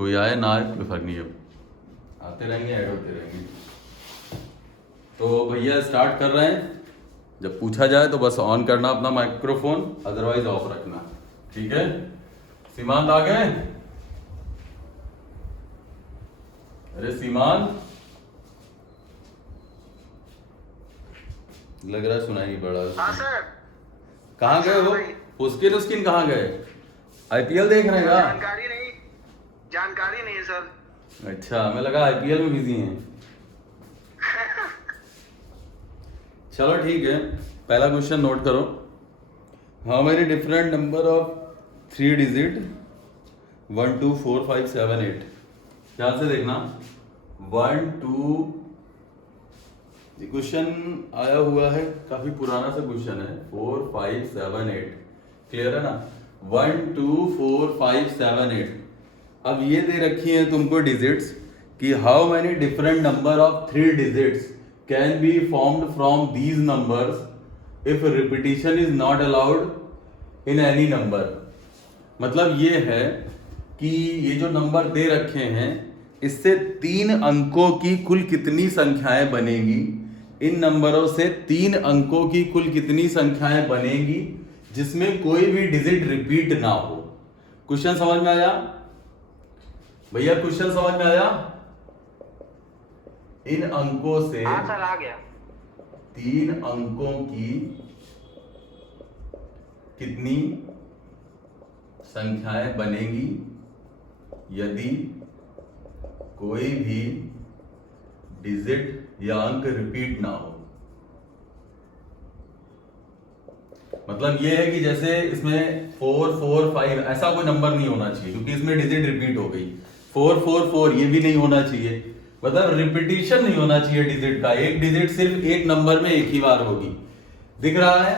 कोई आए ना आए कोई फर्क नहीं है, आते रहेंगे ऐड होते रहेंगे। तो भैया स्टार्ट कर रहे हैं। जब पूछा जाए तो बस ऑन करना अपना माइक्रोफोन, अदरवाइज ऑफ रखना, ठीक है। सीमांत आ गए? अरे सीमांत, लग रहा है सुनाई नहीं पड़ा। हाँ सर। कहाँ गए हो? उसकिन उसकिन कहाँ गए? आईपीएल देख रहे हैं क्या? जानकारी नहीं है सर। अच्छा, मैं लगा आईपीएल में बिजी हैं। चलो ठीक है, पहला क्वेश्चन नोट करो। How many different number of 3 digit 1 2 4 5 7 8। ध्यान से देखना। 1 2, क्वेश्चन आया हुआ है, काफी पुराना सा क्वेश्चन है। 4 5 7 8, क्लियर है ना? 1 2 4 5 7 8। अब ये दे रखी है तुमको डिजिट्स कि how many different number of 3 digits can be formed from these numbers if repetition is not allowed in any number. मतलब ये है कि ये जो नंबर दे रखे हैं, इससे 3 अंकों की कुल कितनी संख्याएं बनेगी, इन नंबरों से 3 अंकों की कुल कितनी संख्याएं बनेगी जिसमें कोई भी डिजिट रिपीट ना हो। क्वेश्चन समझ में आया भैया? क्वेश्चन समझ में आया? इन अंकों से हाँ सर, आ गया। 3 अंकों की कितनी संख्याएं बनेगी यदि कोई भी डिजिट या अंक रिपीट ना हो। मतलब ये है कि जैसे इसमें 4 4 5 ऐसा कोई नंबर नहीं होना चाहिए, क्योंकि इसमें डिजिट रिपीट हो गई। 4 4 4 ये भी नहीं होना चाहिए, मतलब रिपीटिशन नहीं होना चाहिए डिजिट का। एक डिजिट सिर्फ एक नंबर में एक ही बार होगी। दिख रहा है?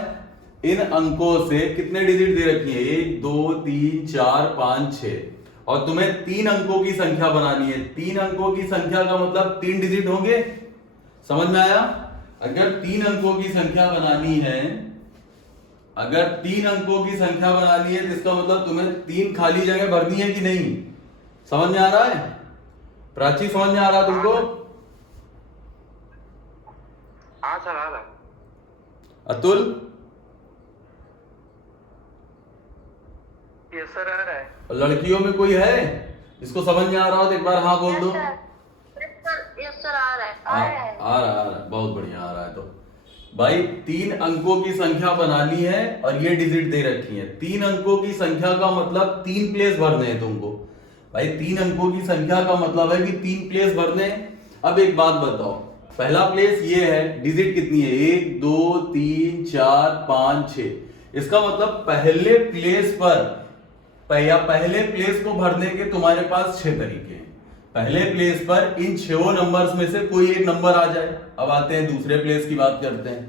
इन अंकों से कितने डिजिट दे रखी है? 1 2 3 4 5 6, और तुम्हें 3 अंकों की संख्या बनानी है। 3 अंकों की संख्या का मतलब 3 डिजिट होंगे। समझ में आया? अगर 3 अंकों की संख्या बनानी है, अगर 3 अंकों की संख्या बनानी है तो इसका मतलब तुम्हें 3 खाली जगह भरनी है कि नहीं? समझ में आ रहा है? प्राची, समझ में आ रहा है तुमको? हाँ सर, आ रहा। अतुल? यस सर, आ रहा है। और लड़कियों में कोई है इसको समझ में आ रहा हो तो एक बार हाँ बोल दो। यस सर, आ रहा है। आ रहा है, बहुत बढ़िया आ रहा है। तो भाई 3 अंकों की संख्या बनानी है और ये डिजिट दे रखी है। 3 अंकों की संख्या का मतलब 3 प्लेस भरने हैं तुमको। भाई 3 अंकों की संख्या का मतलब है कि 3 प्लेस भरने हैं। अब एक बात बताओ, पहला प्लेस ये है, डिजिट कितनी है? 1 2 3 4 5 6। इसका मतलब पहले प्लेस पर या पहले प्लेस को भरने के तुम्हारे पास 6 तरीके हैं। पहले प्लेस पर इन 6 नंबर्स में से कोई एक नंबर आ जाए। अब आते हैं दूसरे प्लेस की बात करते हैं।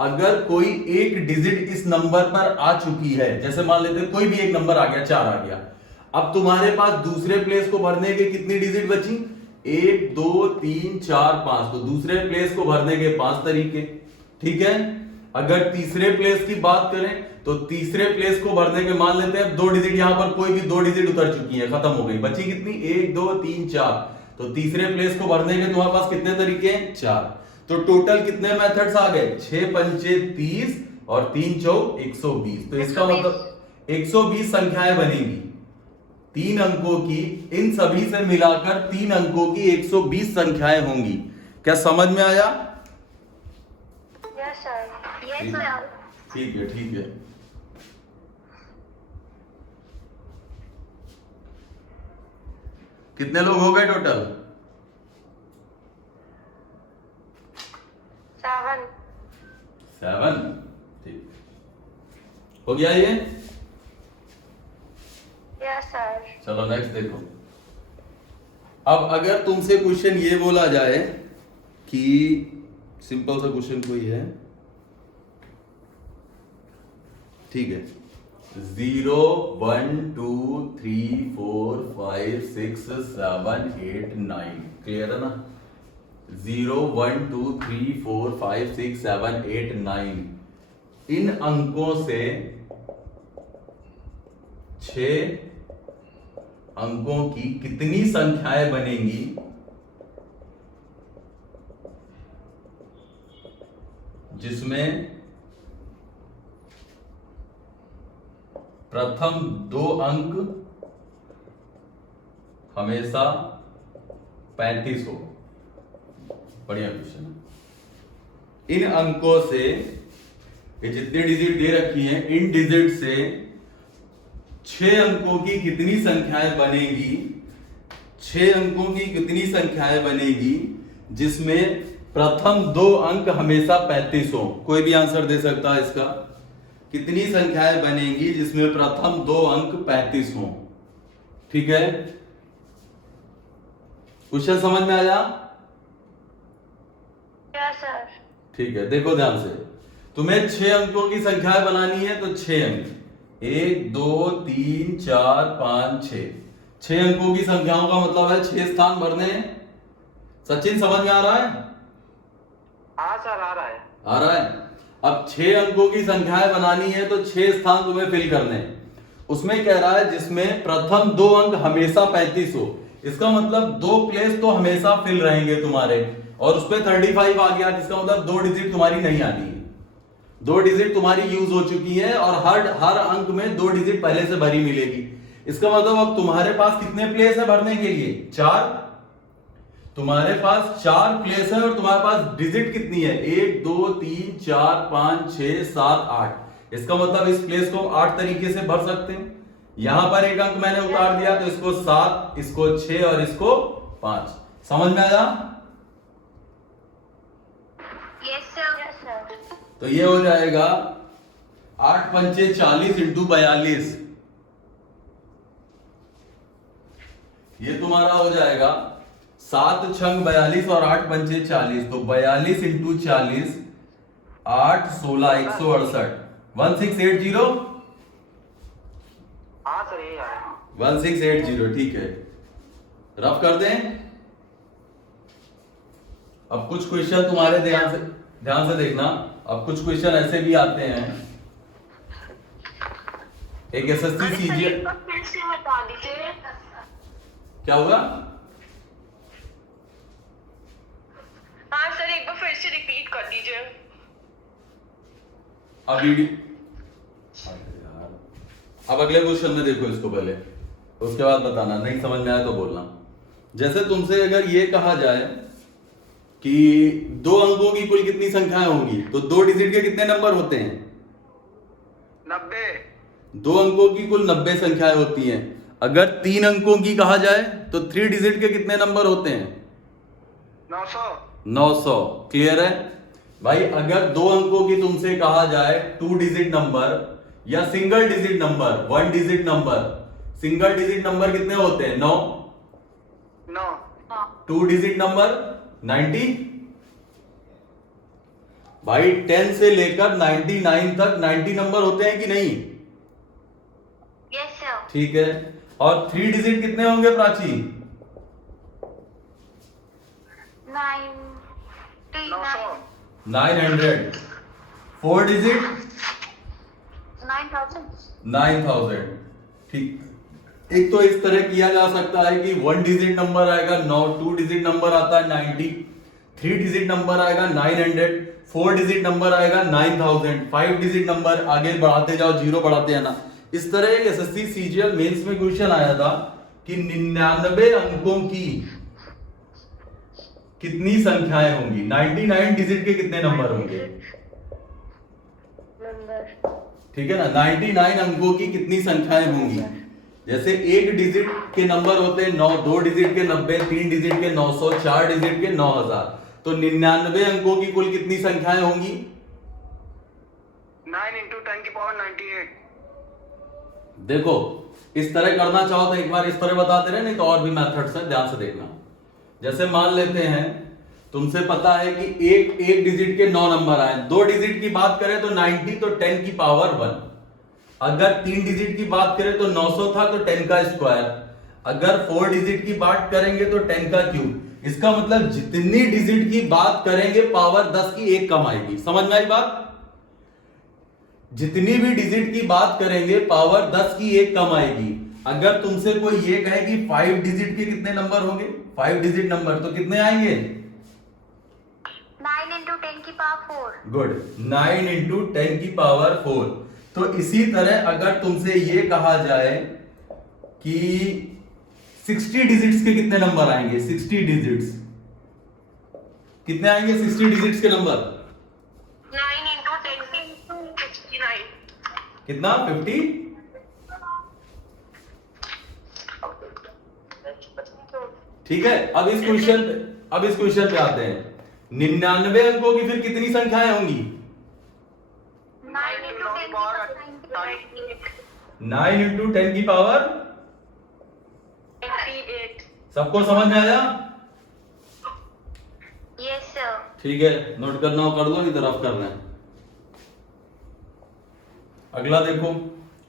अगर कोई एक डिजिट इस नंबर पर आ चुकी है, जैसे मान लेते हैं कोई भी एक नंबर आ गया, 4 आ गया, अब तुम्हारे पास दूसरे प्लेस को भरने के कितनी डिजिट बची? 1 2 3 4 5। तो दूसरे प्लेस को भरने के 5 तरीके, ठीक है। अगर तीसरे प्लेस की बात करें तो तीसरे प्लेस को भरने के मान लेते हैं 2 डिजिट, यहां पर कोई भी 2 डिजिट उतर चुकी है, खत्म हो गई। बची कितनी? 1 2 3 4। तो तीसरे प्लेस को भरने के तुम्हारे पास कितने तरीके हैं? 4। तो टोटल कितने मेथड्स आ गए? 6 पंचे 30 और 3 चौक 120। तो इसका मतलब 120 संख्याएं बनेगी 3 अंकों की। इन सभी से मिलाकर 3 अंकों की 120 संख्याएं होंगी। क्या समझ में आया? Yes sir. Yes sir. ठीक है, ठीक है। कितने लोग हो गए टोटल? 7। ठीक, हो गया ये? Yes sir. चलो नेक्स्ट देखो। अब अगर तुमसे क्वेश्चन ये बोला जाए कि सिंपल सा क्वेश्चन कोई है, ठीक है, 0 1 2 3 4 5 6 7 8 9, क्लियर है ना? 0 1 2 3 4 5 6 7 8 9। इन अंकों से 6 अंकों की कितनी संख्याएं बनेंगी जिसमें प्रथम 2 अंक हमेशा 35 हो। बढ़िया क्वेश्चन है। इन अंकों से, ये जितने डिजिट दे रखी हैं, इन डिजिट से 6 अंकों की कितनी संख्याएं बनेगी, 6 अंकों की कितनी संख्याएं बनेगी जिसमें प्रथम 2 अंक हमेशा 35 हो। कोई भी आंसर दे सकता है इसका। कितनी संख्याएं बनेगी जिसमें प्रथम 2 अंक 35 हो। ठीक है, क्वेश्चन समझ में आया? Yes sir. ठीक है, देखो ध्यान से। तुम्हें 6 अंकों की संख्याएं बनानी है, तो 6 अंक, 1 2 3 4 5 6, 6 अंकों की संख्याओं का मतलब है 6 स्थान भरने हैं। सचिन समझ में आ रहा है? हाँ सर आ रहा है। आ रहा है। अब 6 अंकों की संख्याएं बनानी है तो 6 स्थान तुम्हें फिल करने हैं। उसमें कह रहा है जिसमें प्रथम 2 अंक हमेशा 35 हो। इसका मतलब 2 प्लेस तो हमेशा फिल रहेंगे तुम्हारे, और उस पर 35 आ गया, जिसका मतलब 2 डिजिट तुम्हारी नहीं आनी है। 2 डिजिट तुम्हारी यूज हो चुकी है और हर अंक में 2 डिजिट पहले से भरी मिलेगी। इसका मतलब अब तुम्हारे पास कितने प्लेस है भरने के लिए? 4। तुम्हारे पास 4 प्लेस है और तुम्हारे पास डिजिट कितनी है? 1 2 3 4 5 6 7 8। इसका मतलब इस प्लेस को 8 तरीके से भर सकते हैं। यहां पर एक अंक मैंने उतार दिया तो इसको 7, इसको 6 और इसको 5। समझ में आया? Yes sir. Yes sir. तो ये हो जाएगा 8 पंचे 40 इंटू 42। ये तुम्हारा हो जाएगा 7 छंग 42 और 8 पंचे 40, तो 42 इंटू 40, 8 16 168, 1680। हाँ सर यही आ रहा है। 1680, ठीक है। रफ कर दें। अब कुछ क्वेश्चन तुम्हारे ध्यान से देखना। अब कुछ क्वेश्चन ऐसे भी आते हैं। एक एसएससी सीजीएल, फिर से बता दीजिए। क्या होगा? हाँ सर, एक बार फिर से रिपीट कर दीजिए। अब अगले क्वेश्चन में देखो इसको पहले, उसके बाद बताना। नहीं समझ में आया तो बोलना। जैसे तुमसे अगर ये कहा जाए कि 2 अंकों की कुल कितनी संख्याएं होंगी, तो 2 डिजिट के कितने नंबर होते हैं? 90। 2 अंकों की कुल 90 संख्याएं होती हैं। अगर 3 अंकों की कहा जाए तो 3 डिजिट के कितने नंबर होते हैं? 900। 900। क्लियर है भाई? अगर 2 अंकों की तुमसे कहा जाए 2 डिजिट नंबर या single digit number, 1 digit number, single digit number कितने होते हैं? 9। 9। 2 डिजिट नंबर 90। भाई 10 से लेकर 99 तक 90 नंबर होते हैं कि नहीं? Yes sir. ठीक है। और 3 डिजिट कितने होंगे प्राची? 900। 4 डिजिट 9000। 9000। ठीक। एक तो इस तरह किया जा सकता है कि 1 डिजिट नंबर आएगा 9, 2 डिजिट नंबर आता है 90, 3 डिजिट नंबर आएगा 900, 4 डिजिट नंबर आएगा 9000, 5 डिजिट नंबर आगे बढ़ाते जाओ, 0 बढ़ाते जाना। इस तरह एक एसएससी सीजीएल मेंस में क्वेश्चन आया था कि 99 अंकों की कितनी संख्याएं होंगी? 99 डिजिट के कितने नंबर होंगे? ठीक है ना? 99 अंकों की कितनी संख्याएं होंगी? जैसे 1 डिजिट के नंबर होते हैं 9, 2 डिजिट के 90, 3 डिजिट के 900, 4 डिजिट के 9000। तो 99 अंकों की कुल कितनी संख्याएं होंगी? 9 × 10⁻98। देखो इस तरह करना चाहो तो एक बार इस तरह बताते रहे, नहीं तो और भी मेथड्स हैं, ध्यान से देखना। जैसे मान लेते हैं तुमसे पता है कि एक डिजिट के 9 नंबर आए। 2 डिजिट की बात करें तो 90, तो 10 की पावर 1। अगर 3 डिजिट की बात करें तो 900 था तो 10 का स्क्वायर। अगर 4 डिजिट की बात करेंगे तो 10 का क्यूब। इसका मतलब जितनी डिजिट की बात करेंगे पावर 10 की 1 कम आएगी। समझ में आई बात? जितनी भी डिजिट की बात करेंगे पावर 10 की 1 कम आएगी। अगर तुमसे कोई ये कहे कि 5 डिजिट के कितने नंबर होंगे, 5 डिजिट नंबर, तो कितने आएंगे? 9 into 10 की पावर 4। गुड, 9 इंटू 10 की पावर 4। तो इसी तरह अगर तुमसे ये कहा जाए कि 60 डिजिट्स के कितने नंबर आएंगे, 60 डिजिट्स कितने आएंगे, 60 डिजिट्स के नंबर 9 into 10 की 69। कितना? 50। ठीक है, अब इस क्वेश्चन पे आते हैं। 99 अंकों की फिर कितनी संख्याएं होंगी? 9 into 10 की पावर 98। 9 इंटू 10 की पावर 98। सबको समझ में आया? Yes sir. ठीक है, नोट करना हो कर लो, नहीं तो रफ कर रहे हैं। अगला देखो,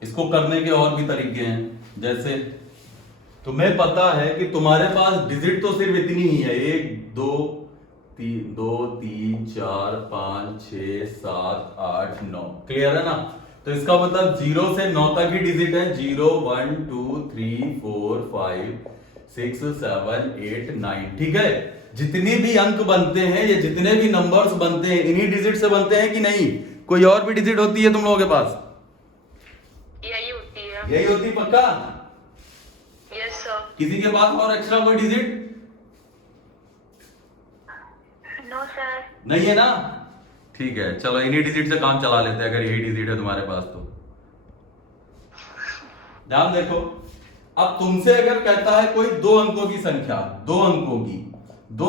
इसको करने के और भी तरीके हैं। जैसे तुम्हें पता है कि तुम्हारे पास डिजिट तो सिर्फ इतनी ही है, 1 2 3 4 5 6 7 8 9। क्लियर है ना? तो इसका मतलब 0 से 9 तक ही डिजिट है। 0 1 2 3 4 5 6 7 8 9। ठीक है, जितने भी अंक बनते हैं, ये जितने भी नंबर्स बनते हैं, इन्हीं डिजिट से बनते हैं कि नहीं? कोई और भी डिजिट होती है तुम लोगों के पास? यही होती है। यही होती, पक्का? Yes sir. किसी के पास और एक्स्ट्रा कोई डिजिट नो सर। नहीं है ना? ठीक है, चलो इन्हीं डिजिट से काम चला लेते हैं, अगर यही डिजिट है तुम्हारे पास तो। ध्यान देखो, अब तुमसे अगर कहता है कोई 2 अंकों की संख्या, 2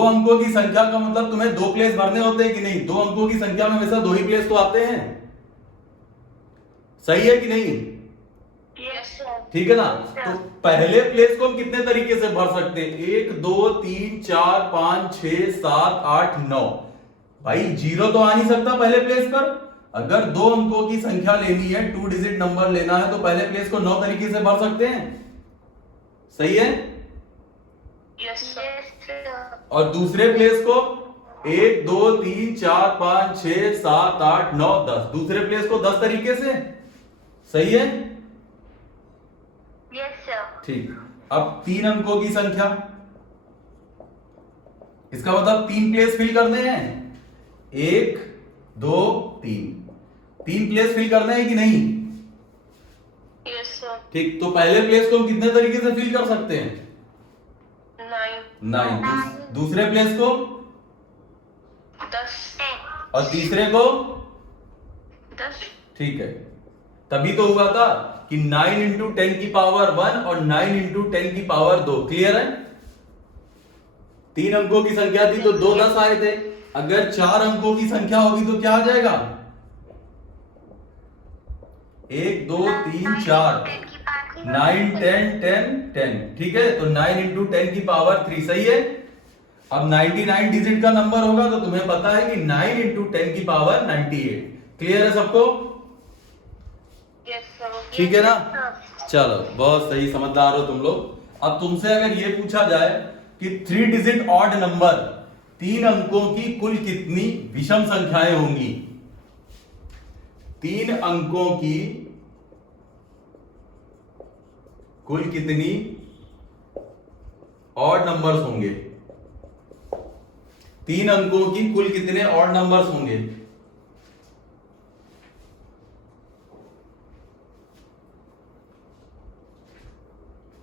अंकों की संख्या का मतलब तुम्हें 2 प्लेस भरने होते हैं कि नहीं? 2 अंकों की संख्या में हमेशा 2 ही प्लेस तो आते हैं, सही है कि नहीं? Yes sir. ठीक है ना? तो पहले प्लेस को हम कितने तरीके से भर सकते हैं? 1 2 3 4 5 6 7 8 9। भाई 0 तो आ नहीं सकता पहले प्लेस पर। अगर 2 अंकों की संख्या लेनी है, 2 डिजिट नंबर लेना है, तो पहले प्लेस को 9 तरीके से भर सकते हैं, सही है? Yes sir. और दूसरे प्लेस को 1 2 3 4 5 6 7 8 9 10, दूसरे प्लेस को 10 तरीके से, सही है? Yes sir. ठीक, अब 3 अंकों की संख्या, इसका मतलब 3 प्लेस फिल करने हैं। 1 2 3 प्लेस फिल करने हैं कि नहीं? Yes sir. ठीक, तो पहले प्लेस को हम कितने तरीके से फिल कर सकते हैं? 9। 9। दूसरे प्लेस को 10। और तीसरे को 10। ठीक है, तभी तो हुआ था कि 9 इंटू 10 की पावर 1 और 9 इंटू 10 की पावर 2। क्लियर है? 3 अंकों की संख्या थी तो 2 10 आए थे। अगर 4 अंकों की संख्या होगी तो क्या आ जाएगा? 1 2 3 4 9 10 10 10। ठीक है, तो 9 इंटू 10 की पावर 3, सही है? अब 99 डिजिट का नंबर होगा तो तुम्हें पता है कि 9 इंटू 10 की पावर 98। क्लियर है सबको? Yes sir. ठीक है ना? चलो, बहुत सही, समझदार हो तुम लोग। अब तुमसे अगर ये पूछा जाए कि 3 डिजिट ऑड नंबर, 3 अंकों की कुल कितनी विषम संख्याएं होंगी? 3 अंकों की कुल कितनी ऑड नंबर्स होंगे? 3 अंकों की कुल कितने ऑड नंबर्स होंगे?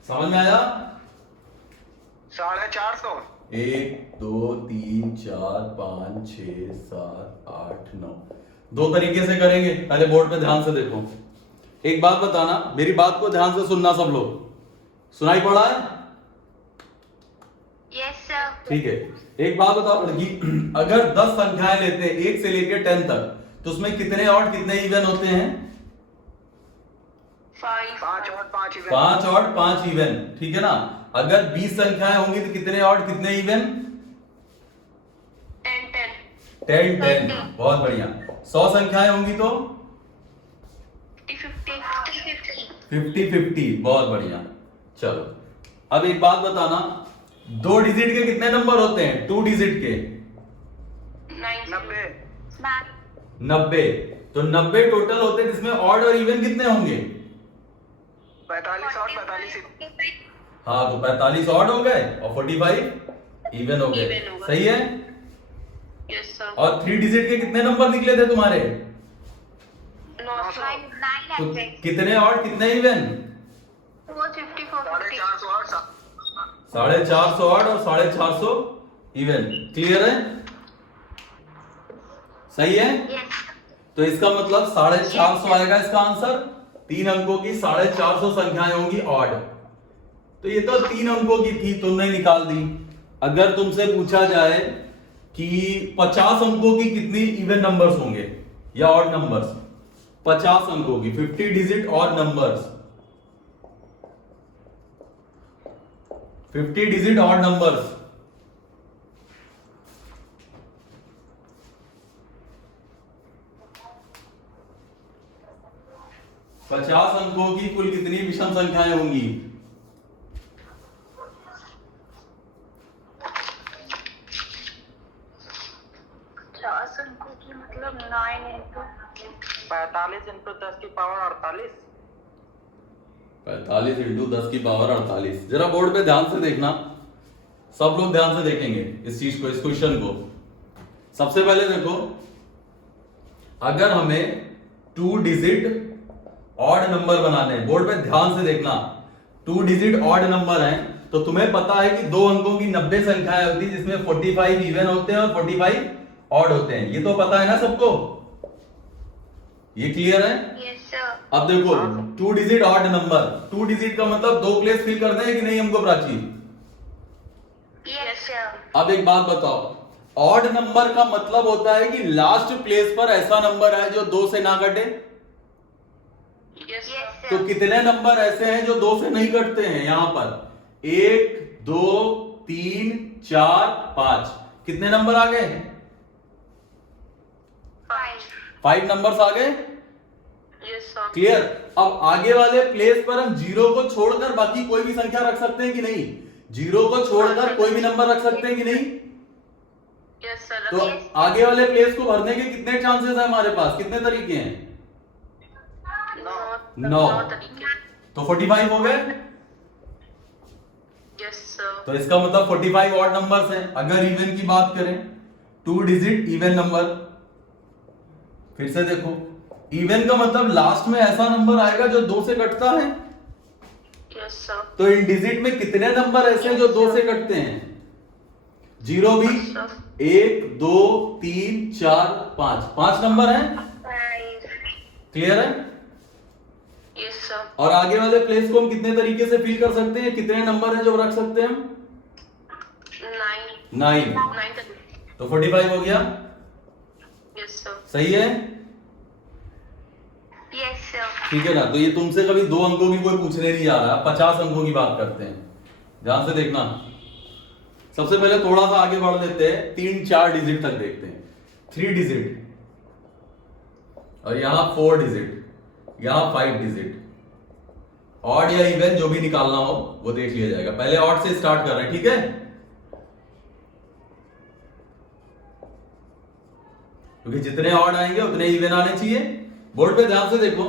समझ में आया? 450। 1 2 3 4 5 6 7 8 9। 2 तरीके से करेंगे। पहले बोर्ड पे ध्यान से देखो। एक बात बताना, मेरी बात को ध्यान से सुनना सब लोग। सुनाई पड़ा है? Yes sir. ठीक है, एक बात बताओ लड़की, अगर 10 संख्याएं लेते हैं 1 से लेकर 10 तक, तो उसमें कितने ऑड कितने इवन होते हैं? 5 और 5 इवन। 5 odd 5 even. ठीक है ना? अगर 20 संख्याएं होंगी तो कितने ऑड कितने इवन? 10 10 10। बहुत बढ़िया। 100 संख्याएं होंगी तो 50 50। बहुत बढ़िया। चलो, अब एक बात बताना, 2 डिजिट के कितने नंबर होते हैं? 2 डिजिट के 90। 90। तो 90 टोटल होते हैं, जिसमें ऑड और इवन कितने होंगे? 45 और 45 हाँ तो 45 ऑड हो गए और 45 इवन हो गए, Even होगा। सही है। Yes sir. और 3 डिजिट के कितने नंबर निकले थे तुम्हारे? 9 सर। 9 तो exits. कितने ऑड कितने इवन? 450, 450. 450 450 ऑड और 450 इवन, क्लियर है, सही है। Yes. तो इसका मतलब 450 आएगा इसका आंसर। 3 अंकों की 450 संख्याएं होंगी ऑड। तो ये तो 3 अंकों की थी, तुमने निकाल दी। अगर तुमसे पूछा जाए कि 50 अंकों की कितनी इवन नंबर्स होंगे या ऑड नंबर्स, 50 अंकों की 50 digit odd numbers, 50 digit odd numbers, पचास अंकों की कुल कितनी विषम संख्याएं होंगी? मतलब 9 into 45 इंटू 10 की पावर 48। 45 इंटू 10 की पावर 48। जरा बोर्ड पे ध्यान से देखना, सब लोग ध्यान से देखेंगे इस चीज को, इस क्वेश्चन को। सबसे पहले देखो, अगर हमें 2 डिजिट ऑड नंबर बनाने हैं, बोर्ड पे ध्यान से देखना, 2 डिजिट ऑड नंबर हैं, तो तुम्हें पता है कि 2 अंकों की 90 संख्याएं होती है, जिसमें 45 इवन होते हैं और 45 ऑड होते हैं। ये तो पता है ना सबको, ये क्लियर है। yes sir. अब देखो 2 डिजिट ऑड नंबर, 2 डिजिट का मतलब 2 प्लेस फिल करते हैं कि नहीं हमको प्राची? Yes sir. अब एक बात बताओ, ऑड नंबर का मतलब होता है कि लास्ट प्लेस पर ऐसा नंबर है जो 2 से ना कटे। Yes Yes sir. तो sir. कितने नंबर ऐसे हैं जो 2 से नहीं कटते हैं? यहां पर 1 2 3 4 5, कितने नंबर आ गए? 5 नंबर्स आ गए, यस सर। क्लियर। अब आगे वाले प्लेस पर हम 0 को छोड़कर बाकी कोई भी संख्या रख सकते हैं कि नहीं? 0 को छोड़कर कोई भी नंबर रख सकते हैं कि नहीं? Yes sir. तो आगे वाले प्लेस को भरने के कितने चांसेस है हमारे पास, कितने तरीके हैं? 9 तरीके। तो 45 हो गए। Yes sir. तो इसका मतलब 45 ऑड नंबर्स हैं। अगर इवन की बात करें, 2 डिजिट इवन नंबर, फिर से देखो, इवन का मतलब लास्ट में ऐसा नंबर आएगा जो 2 से कटता है। Yes sir. तो इन डिजिट में कितने नंबर ऐसे हैं जो 2 से कटते हैं? 0 भी, 1 2 3 4 5, 5 नंबर हैं, 5. क्लियर है। Yes sir. और आगे वाले प्लेस को हम कितने तरीके से फिल कर सकते हैं? कितने नंबर हैं जो रख सकते हैं हम? 9। 9 तरीके। तो 45 हो गया, यस सर। सही है, Yes sir. ठीक है ना। तो ये तुमसे कभी 2 अंकों की कोई पूछने नहीं जा रहा, 50 अंकों की बात करते हैं, ध्यान से देखना। सबसे पहले थोड़ा सा आगे बढ़ लेते हैं, 3-4 डिजिट तक देखते हैं। 3 डिजिट और यहां 4 डिजिट, यहां 5 डिजिट, ऑड या इवन जो भी निकालना हो वो देख लिया जाएगा। पहले ऑड से स्टार्ट कर रहे हैं, ठीक है, क्योंकि जितने ऑड आएंगे उतने इवन आने चाहिए। बोर्ड पे ध्यान से देखो,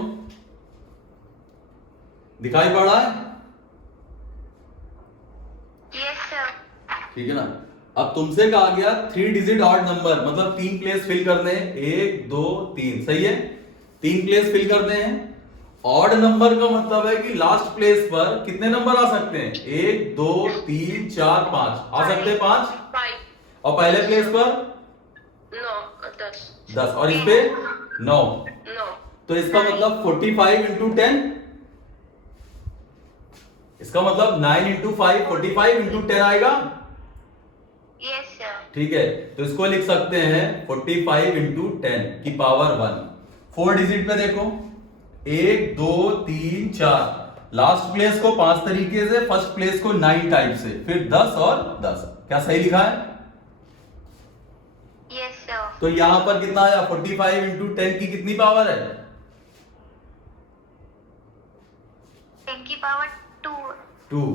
दिखाई पड़ रहा है? Yes sir. ठीक है ना। अब तुमसे कहा गया 3 डिजिट ऑड नंबर, मतलब 3 प्लेस फिल करने हैं, 1 2 3, सही है, 3 प्लेस फिल करने हैं। ऑड नंबर का मतलब है कि लास्ट प्लेस पर कितने नंबर आ सकते हैं? 1 2 3 4 5 आ सकते हैं, 5। 5 और पहले प्लेस पर 9 10 10 और इस पे 9। 9। तो इसका मतलब 45 इंटू 10, इसका मतलब 9 इंटू 5, 45 इंटू 10 आएगा, Yes sir. ठीक है। तो इसको लिख सकते हैं 45 इंटू 10 की पावर 1। 4 डिजिट पे देखो, 1 2 3 4, लास्ट प्लेस को 5 तरीके से, फर्स्ट प्लेस को 9 टाइप से, फिर 10 और 10। क्या सही लिखा है? Yes sir. तो यहां पर कितना आया? 45 इंटू 10 की कितनी पावर है? 10 की पावर 2. 2।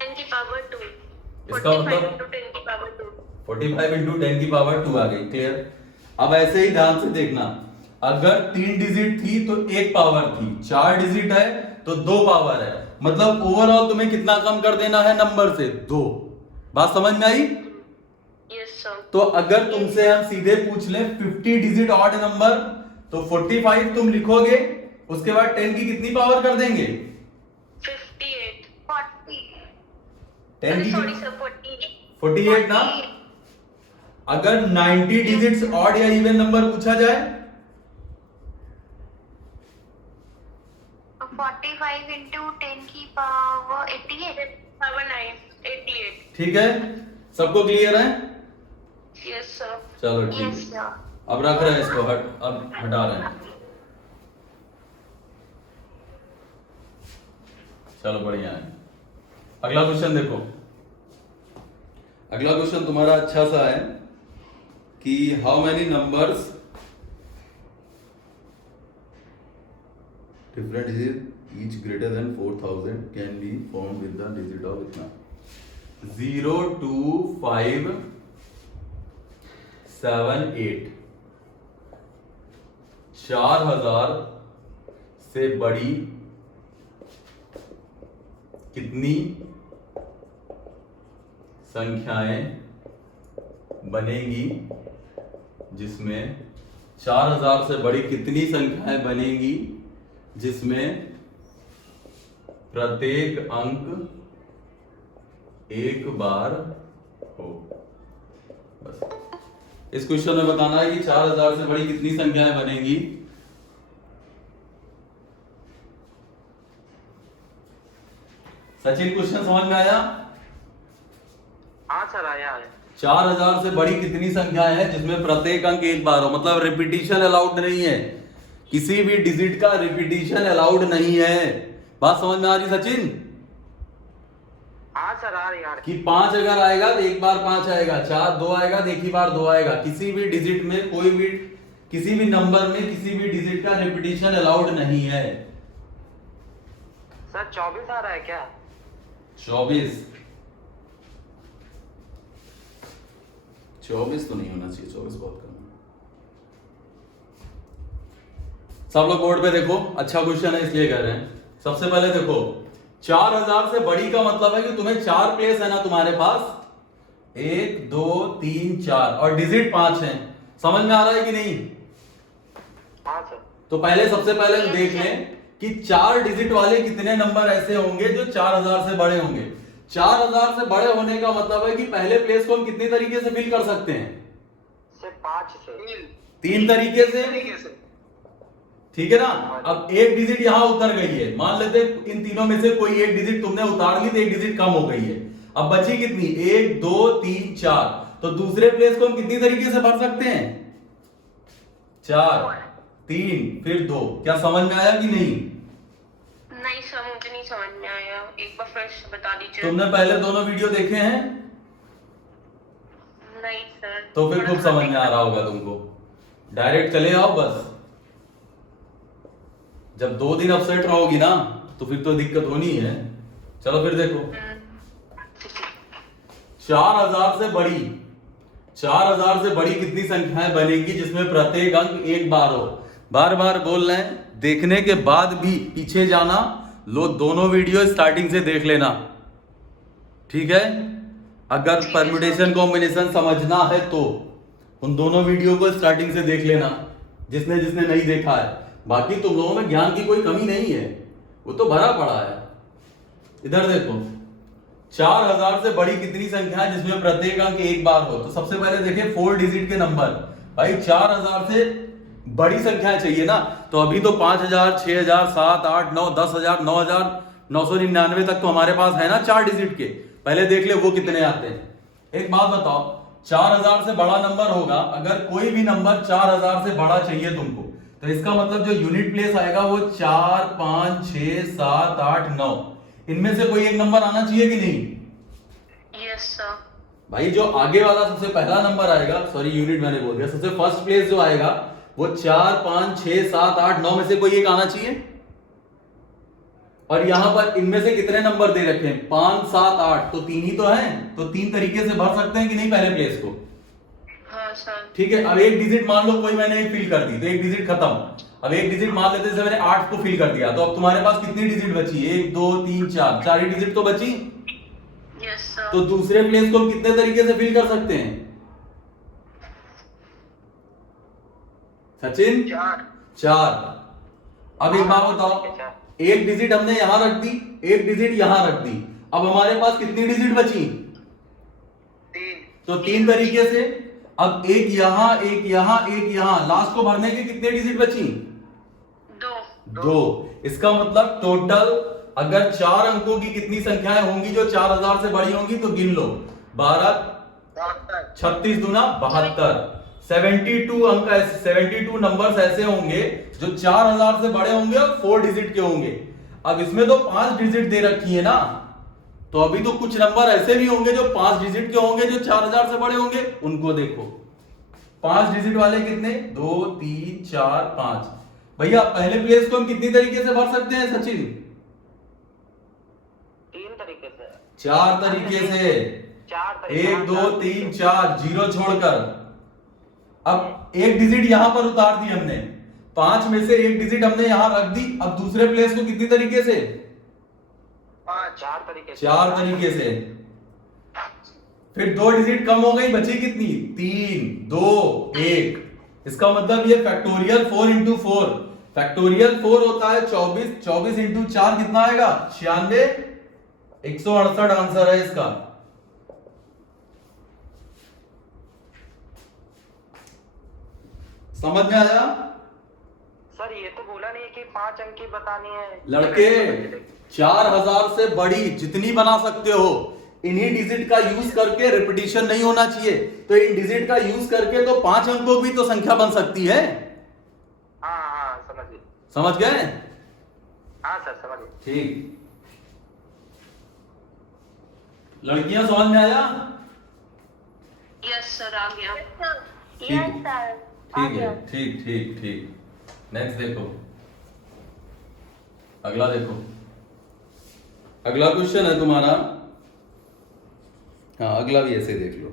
10 की पावर 2। इसका 45 मतलब into 10 की पावर 2। 45 इंटू 10 की पावर 2 आ गई, क्लियर। अब ऐसे ही ध्यान से देखना, अगर 3 डिजिट थी तो 1 पावर थी, 4 डिजिट है तो 2 पावर है, मतलब ओवरऑल तुम्हें कितना कम कर देना है नंबर से? 2। बात समझ में आई? Yes, sir. तो अगर तुमसे हम सीधे पूछ लें 50 डिजिट ऑड नंबर, तो 45 तुम लिखोगे, उसके बाद 10 की कितनी पावर कर देंगे? 58. 40. 10 की Sorry, sir. 48. 48 ना? अगर 90 डिजिट्स ऑड या इवन नंबर पूछा जाए? 45 into 10 की power 88. Power 9. 88. ठीक है, सबको क्लियर है? Yes, sir. चलो ठीक Yes, है, sir. अब रख रहे हैं इसको, अब हटा रहे हैं। चलो बढ़िया है। अगला क्वेश्चन देखो, अगला क्वेश्चन तुम्हारा अच्छा सा है कि how many numbers different digit each greater than 4000 can be form with the digit of इतना 0 2 5 7 8। 4000 से बड़ी कितनी संख्याएं बनेंगी जिसमें 4000 से बड़ी कितनी संख्याएं बनेंगी जिसमें प्रत्येक अंक एक बार हो? बस इस क्वेश्चन में बताना है कि 4000 से बड़ी कितनी संख्याएं बनेंगी। सचिन, क्वेश्चन समझ में आया? हाँ सर आया है। 4000 से बड़ी कितनी संख्या है जिसमें प्रत्येक अंक एक बार हो, मतलब रिपीटिशन अलाउड नहीं है, किसी भी डिजिट का रिपीटिशन अलाउड नहीं है। बात समझ में आ रही सचिन? हाँ सर आ रही है। कि 5 अगर आएगा तो एक बार 5 आएगा, 4 2 आएगा तो एक ही बार 2 आएगा। किसी भी डिजिट में, कोई भी किसी भी नंबर में किसी भी डिजिट का रिपीटिशन अलाउड नहीं है। सर 24 आ रहा है क्या? 24 तो नहीं होना चाहिए, 24 बहुत कम है। सब लोग बोर्ड पे देखो, अच्छा क्वेश्चन है इसलिए कह रहे हैं। सबसे पहले देखो, 4000 से बड़ी का मतलब है कि तुम्हें 4 प्लेस है ना तुम्हारे पास, 1 2 3 4 और डिजिट 5 है। समझ में आ रहा है कि नहीं? हाँ सर। तो पहले सबसे पहले हम देख लें कि 4 डिजिट वाले कितने नंबर ऐसे होंगे जो 4000 से बड़े होंगे। 4000 से बड़े होने का मतलब है कि पहले प्लेस को हम कितनी तरीके से फिल कर सकते हैं? से 5 से 3 तरीके से, ठीक है ना? अब एक डिजिट यहां उतर गई है, मान लेते इन तीनों में से कोई एक डिजिट तुमने उतार ली तो एक डिजिट कम हो गई है। अब बची कितनी? 1 2 3 4। तो दूसरे प्लेस को हम कितनी तरीके से भर सकते हैं? 4 3 फिर 2। क्या समझ में आया कि नहीं? नहीं सर, मुझे नहीं समझ में आया, एक बार फिर से बता दीजिए। तुमने पहले दोनों वीडियो देखे हैं? नहीं सर। तो फिर खूब समझ में आ रहा होगा तुमको। डायरेक्ट चले आओ बस। जब 2 दिन अपसेट रहोगी ना तो फिर तो दिक्कत होनी है। चलो फिर देखो, 4000 से बड़ी, 4000 से बड़ी कितनी संख्याएं बनेगी जिसमें प्रत्येक अंक एक बार हो? बार बार बोल रहे हैं, देखने के बाद भी पीछे जाना, लो दोनों वीडियो स्टार्टिंग से देख लेना, ठीक है? अगर परम्यूटेशन कॉम्बिनेशन समझना है तो उन दोनों वीडियो को स्टार्टिंग से देख लेना, जिसने जिसने नहीं देखा है। बाकी तुम लोगों में ज्ञान की कोई कमी नहीं है, वो तो भरा पड़ा है। इधर देखो, 4000 से बड़ी कितनी संख्या है जिसमें प्रत्येक अंक एक बार हो? तो सबसे पहले देखें 4 डिजिट के नंबर। भाई 4000 से बड़ी संख्या चाहिए ना, तो अभी तो 5000 6000 7 8 9 10000 9999 तक तो हमारे पास है ना 4 डिजिट के। पहले देख ले वो कितने आते हैं। एक बात बताओ, 4000 से बड़ा नंबर होगा, अगर कोई भी नंबर 4000 से बड़ा चाहिए तुमको, तो इसका मतलब जो यूनिट प्लेस आएगा वो 4 5 6 7 8 9, इनमें से कोई एक नंबर आना चाहिए कि नहीं? Yes sir. भाई जो आगे वाला सबसे पहला नंबर आएगा, सॉरी यूनिट मैंने बोल दिया, सबसे फर्स्ट प्लेस जो आएगा वो 4 5 6 7 8 9 में से कोई एक आना चाहिए। और यहां पर इनमें से कितने नंबर दे रखे हैं? 5 7 8, तो 3 ही तो हैं, तो 3 तरीके से भर सकते हैं कि नहीं पहले प्लेस को? हाँ सर। ठीक है। अब एक डिजिट मान लो कोई मैंने फिल कर दी तो एक डिजिट खत्म। अब एक डिजिट मान लेते, जैसे मैंने 8 को फिल कर दिया, तो अब तुम्हारे पास कितनी डिजिट बची? 1 2 3 4, 4 ही डिजिट तो बची। Yes sir. तो दूसरे प्लेस को हम कितने तरीके से फिल कर सकते हैं सचिन? 4। अब एक बात बताओ, एक डिजिट हमने यहां रख दी, एक डिजिट यहां रख दी, अब हमारे पास कितनी डिजिट बची? 3। तो 3 तरीके से। अब एक यहां, एक यहां, एक यहां, लास्ट को भरने के कितने डिजिट बची? 2। इसका मतलब टोटल अगर 4 अंकों की कितनी संख्याएं होंगी जो 4000 से बड़ी होंगी, तो गिन लो। 12 36 दूना 72, 72 अंक, 72 नंबर्स ऐसे होंगे जो 4000 से बड़े होंगे और 4 डिजिट के होंगे। अब इसमें तो 5 डिजिट दे रखी है ना, तो अभी तो कुछ नंबर ऐसे भी होंगे जो 5 डिजिट के होंगे जो 4000 से बड़े होंगे, उनको देखो। 5 डिजिट वाले कितने? 2 3 4 5। भैया पहले प्लेस को हम कितनी तरीके से भर सकते हैं सचिन? 3 तरीके से। 4 तरीके से। 1 2 3 4, 0 छोड़कर। अब एक डिजिट यहां पर उतार दी हमने, 5 में से एक डिजिट हमने यहां रख दी। अब दूसरे प्लेस को कितनी तरीके से? 4 तरीके से। 4 तरीके से। फिर 2 डिजिट कम हो गई, बची कितनी? 3 2 1। इसका मतलब ये फैक्टोरियल 4 इंटू 4, फैक्टोरियल 4 होता है 24, 24 इंटू 4 कितना आएगा? 96, 168 आंसर है इसका। समझ में आया? सर ये तो बोला नहीं है कि 5 अंक की बतानी है लड़के 4000 से बड़ी जितनी बना सकते हो, इन्हीं डिजिट का यूज करके, रिपीटिशन नहीं होना चाहिए, तो इन डिजिट का यूज करके तो 5 अंकों की तो संख्या बन सकती है। हाँ समझ गए? हाँ सर समझ गए। ठीक, लड़कियां समझ में आया? यस सर, आ गया। Yes sir. ठीक है, ठीक ठीक ठीक। नेक्स्ट देखो, अगला देखो, अगला क्वेश्चन है तुम्हारा। हाँ, अगला भी ऐसे देख लो,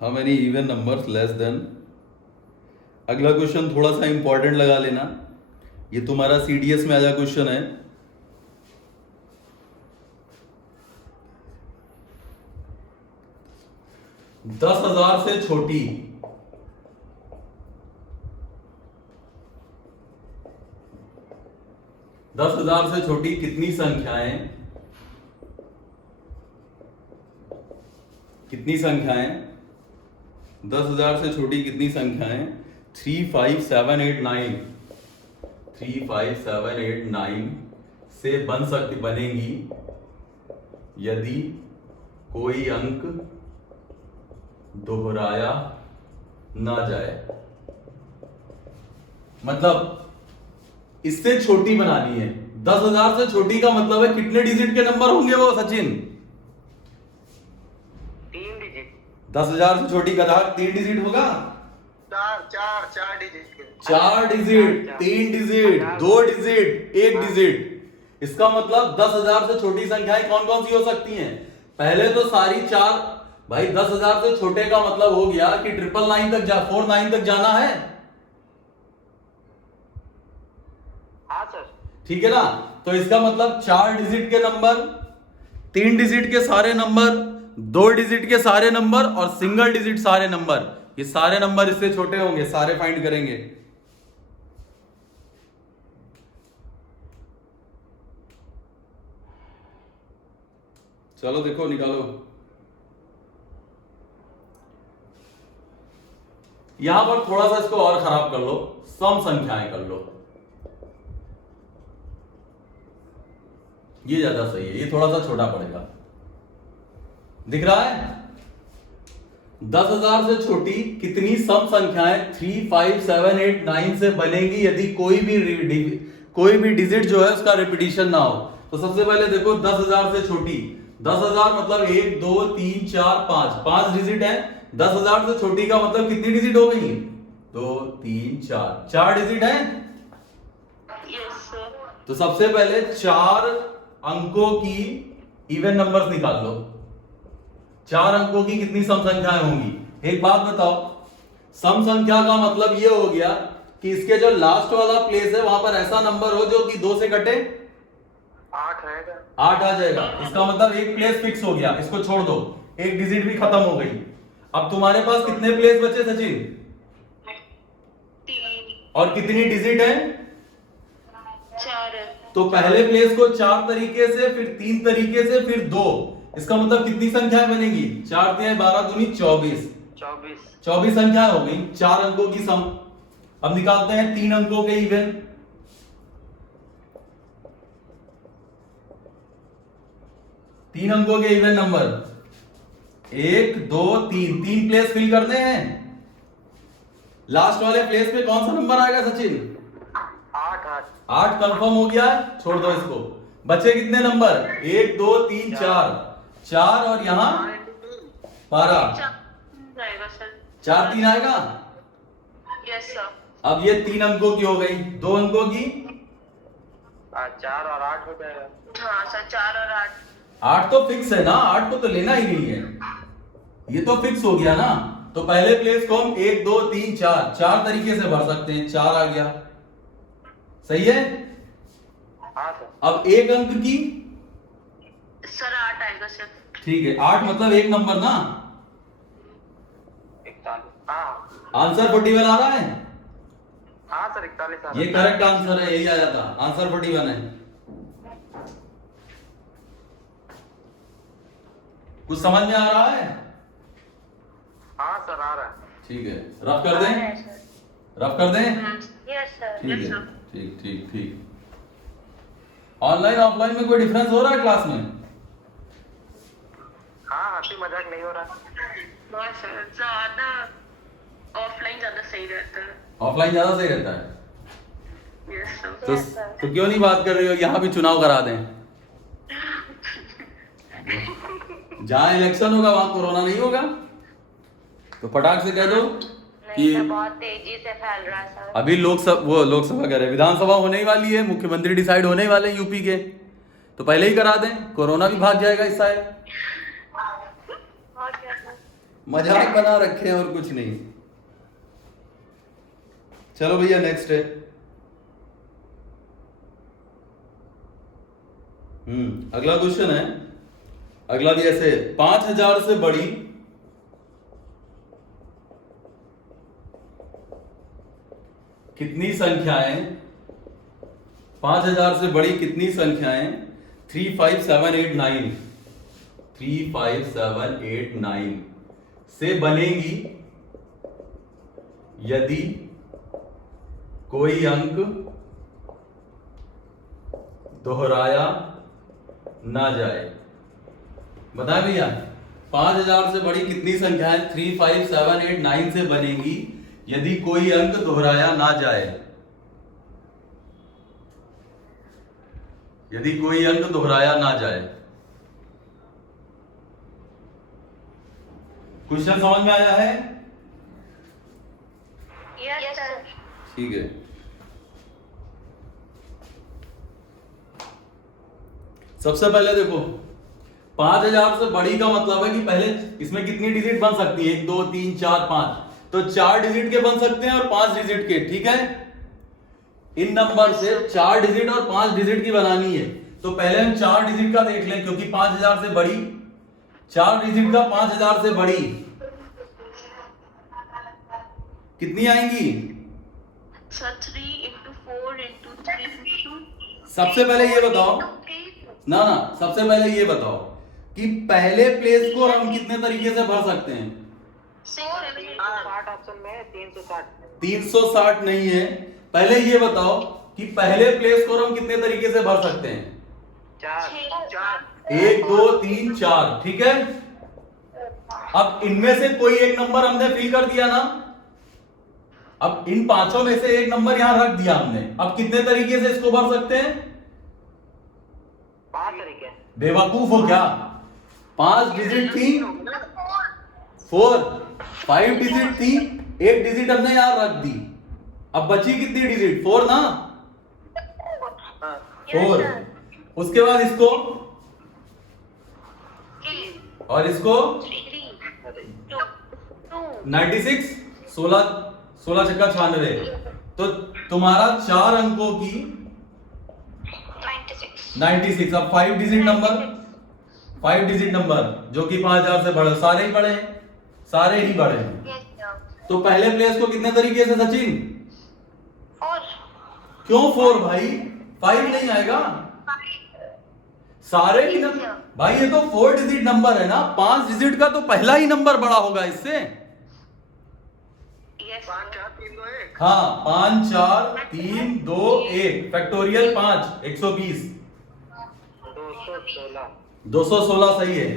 how many even numbers less than. अगला क्वेश्चन थोड़ा सा इंपॉर्टेंट लगा लेना, ये तुम्हारा सीडीएस में आया क्वेश्चन है। दस 10,000 से छोटी 10,000 से छोटी कितनी संख्याएं, कितनी संख्याएं 10,000 से छोटी कितनी संख्याएं 3 5 7 8 9 3 5 7 8 9 से बनेगी यदि कोई अंक दोहराया ना जाए। मतलब इससे छोटी बनानी है। 10,000 से छोटी का मतलब है कितने डिजिट के नंबर होंगे वो सचिन? 3 डिजिट। 10,000 से छोटी का 3 डिजिट होगा। 4 डिजिट के। 4 डिजिट, 3 डिजिट, 2 डिजिट, 1 डिजिट। इसका मतलब 10,000 से छोटी संख्याएं कौन कौन सी हो सकती हैं? पहले तो सारी 4। भाई 10,000 से छोटे का मतलब हो गया कि 999 तक 49 तक जाना है। हाँ सर। ठीक है ना? तो इसका मतलब 4 डिजिट के नंबर, 3 डिजिट के सारे नंबर, 2 डिजिट के सारे नंबर और सिंगल डिजिट सारे नंबर, ये सारे नंबर इससे छोटे होंगे, सारे फाइंड करेंगे। चलो देखो, निकालो। यहां पर थोड़ा सा इसको और खराब कर लो, सम संख्याएं कर लो, ये ज्यादा सही है, ये थोड़ा सा छोटा पड़ेगा। दिख रहा है? 10,000 से छोटी कितनी सम संख्याएं 3 5 7 8 9 से बनेगी यदि कोई भी डिजिट जो है उसका रिपीटिशन ना हो। तो सबसे पहले देखो 10,000 से छोटी, 10,000 मतलब 1 2 3 4 5 डिजिट है। 10,000 से छोटी का मतलब कितनी डिजिट हो गई? 2 3 4 डिजिट है। Yes sir. तो सबसे पहले 4 अंकों की इवन नंबर्स निकाल लो। 4 अंकों की कितनी सम संख्याएं होंगी? एक बात बताओ, सम संख्या का मतलब यह हो गया कि इसके जो लास्ट वाला प्लेस है वहां पर ऐसा नंबर हो जो कि 2 से कटे 8 रहेगा। 8 आ जाएगा। इसका मतलब एक प्लेस फिक्स हो गया, इसको छोड़ दो, एक डिजिट भी खत्म हो गई। अब तुम्हारे पास कितने प्लेस बचे सचिन? 3 और कितनी डिजिट है? 4 तो पहले प्लेस को 4 तरीके से, फिर 3 तरीके से, फिर 2। इसका मतलब कितनी संख्याएं बनेगी? 4 3 12 दूनी 24। 24 संख्या हो गई, 4 अंकों की सम। अब निकालते हैं 3 अंकों के इवन। 3 अंकों के इवन नंबर 1 2 3। 3 प्लेस फिल करने हैं। लास्ट वाले प्लेस पे कौन सा नंबर आएगा सचिन? 8 कंफर्म हो गया, छोड़ दो इसको। बचे कितने नंबर? 1 2 3 4 और यहां 12। जाएगा सर। 4 3 आएगा। Yes sir. अब ये 3 अंकों की हो गई, 2 अंकों की 4 और 8 हो जाएगा। हाँ सर, 4 और 8। 8 तो फिक्स है ना, 8 को तो लेना ही नहीं है, ये तो फिक्स हो गया ना। तो पहले प्लेस को हम 1 2 3 4 तरीके से भर सकते हैं। 4 आ गया, सही है। हाँ सर। अब एक अंक की सर 8 आएगा सर। ठीक है, 8 मतलब एक नंबर ना। 41। हाँ आंसर 41 आ रहा है। हाँ सर, 41 आ रहा ये करेक्ट आंसर है, यही आया था, आंसर 41 है। कुछ समझ में आ रहा है? हाँ सर, आ रहा है। ठीक है, रफ कर दें, रफ कर दें। Yes sir. ठीक है, ठीक ठीक ठीक। ऑनलाइन ऑफलाइन में कोई डिफरेंस हो रहा है क्लास में? हाँ, हंसी मजाक नहीं हो रहा। हाँ सर, ज्यादा ऑफलाइन ज्यादा सही रहता है। ऑफलाइन ज्यादा सही रहता है। Yes sir. तो क्यों नहीं बात कर रही हो? यहाँ भी चुनाव करा दें। जहाँ इलेक्शन होगा वहां कोरोना नहीं होगा, तो फटाक से कह दो कि बहुत तेजी से फैल रहा है सर। अभी लोकसभा कह रहे, विधानसभा होने ही वाली है, मुख्यमंत्री डिसाइड होने ही वाले हैं यूपी के, तो पहले ही करा दें, कोरोना भी भाग जाएगा इस साल। और क्या सर? मजाक बना रखे हैं और कुछ नहीं। चलो भैया नेक्स्ट है। अगला क्वेश्चन है, अगला भी ऐसे 5000 से बड़ी कितनी संख्याएं, 5000 से बड़ी कितनी संख्याएं 3 5 7 8 9 3 5 7 8 9 से बनेगी यदि कोई अंक दोहराया ना जाए। बताए भैया, 5000 से बड़ी कितनी संख्याएं 3 5 7 8 9 से बनेगी यदि कोई अंक दोहराया ना जाए। यदि कोई अंक दोहराया ना जाए। क्वेश्चन समझ में आया है? Yes sir. ठीक है, सबसे पहले देखो 5000 से बड़ी का मतलब है कि पहले इसमें कितनी डिजिट बन सकती है? 1 2 3 4 5, तो 4 डिजिट के बन सकते हैं और 5 डिजिट के। ठीक है, इन नंबर से 4 डिजिट और 5 डिजिट की बनानी है। तो पहले हम 4 डिजिट का देख लें, क्योंकि 5000 से बड़ी, 4 डिजिट का 5000 से बड़ी कितनी आएंगी? सर 3 × 4 × 3 × 2। सबसे पहले ये बताओ ना, सबसे पहले ये बताओ कि पहले प्लेस को हम कितने तरीके से भर सकते हैं? 60 ऑप्शन में है, 360। 360 नहीं है। पहले ये बताओ कि पहले प्लेस को हम कितने तरीके से भर सकते हैं? 4। 1 2 3 4। ठीक है, अब इनमें से कोई एक नंबर हमने फिल कर दिया ना। अब इन पांचों में से एक नंबर यहां रख दिया हमने। अब कितने तरीके से इसको भर सकते हैं? 5 तरीके। बेवकूफ हो क्या? 5 डिजिट थी, 4 5 डिजिट थी, एक डिजिट हमने यहां रख दी। अब बची कितनी डिजिट? 4 ना, 4। उसके बाद इसको और इसको 96, 16 16 छक्का 96, तो तुम्हारा 4 अंकों की 96 अब 5 डिजिट नंबर जो कि 5000 से बड़े, सारे ही बड़े हैं, सारे ही बड़े हैं। यस सर तो पहले प्लेस को कितने तरीके से सचिन? 4 क्यों 4 भाई? 5 नहीं आएगा, सारे ही नंबर भाई, ये तो 4 डिजिट नंबर है ना, 5 डिजिट का तो पहला ही नंबर बड़ा होगा इससे। यस 5 4 3 2 1 हाँ, 5 4 3 2 1 फैक्टोरियल 5 120 216 216 सही है,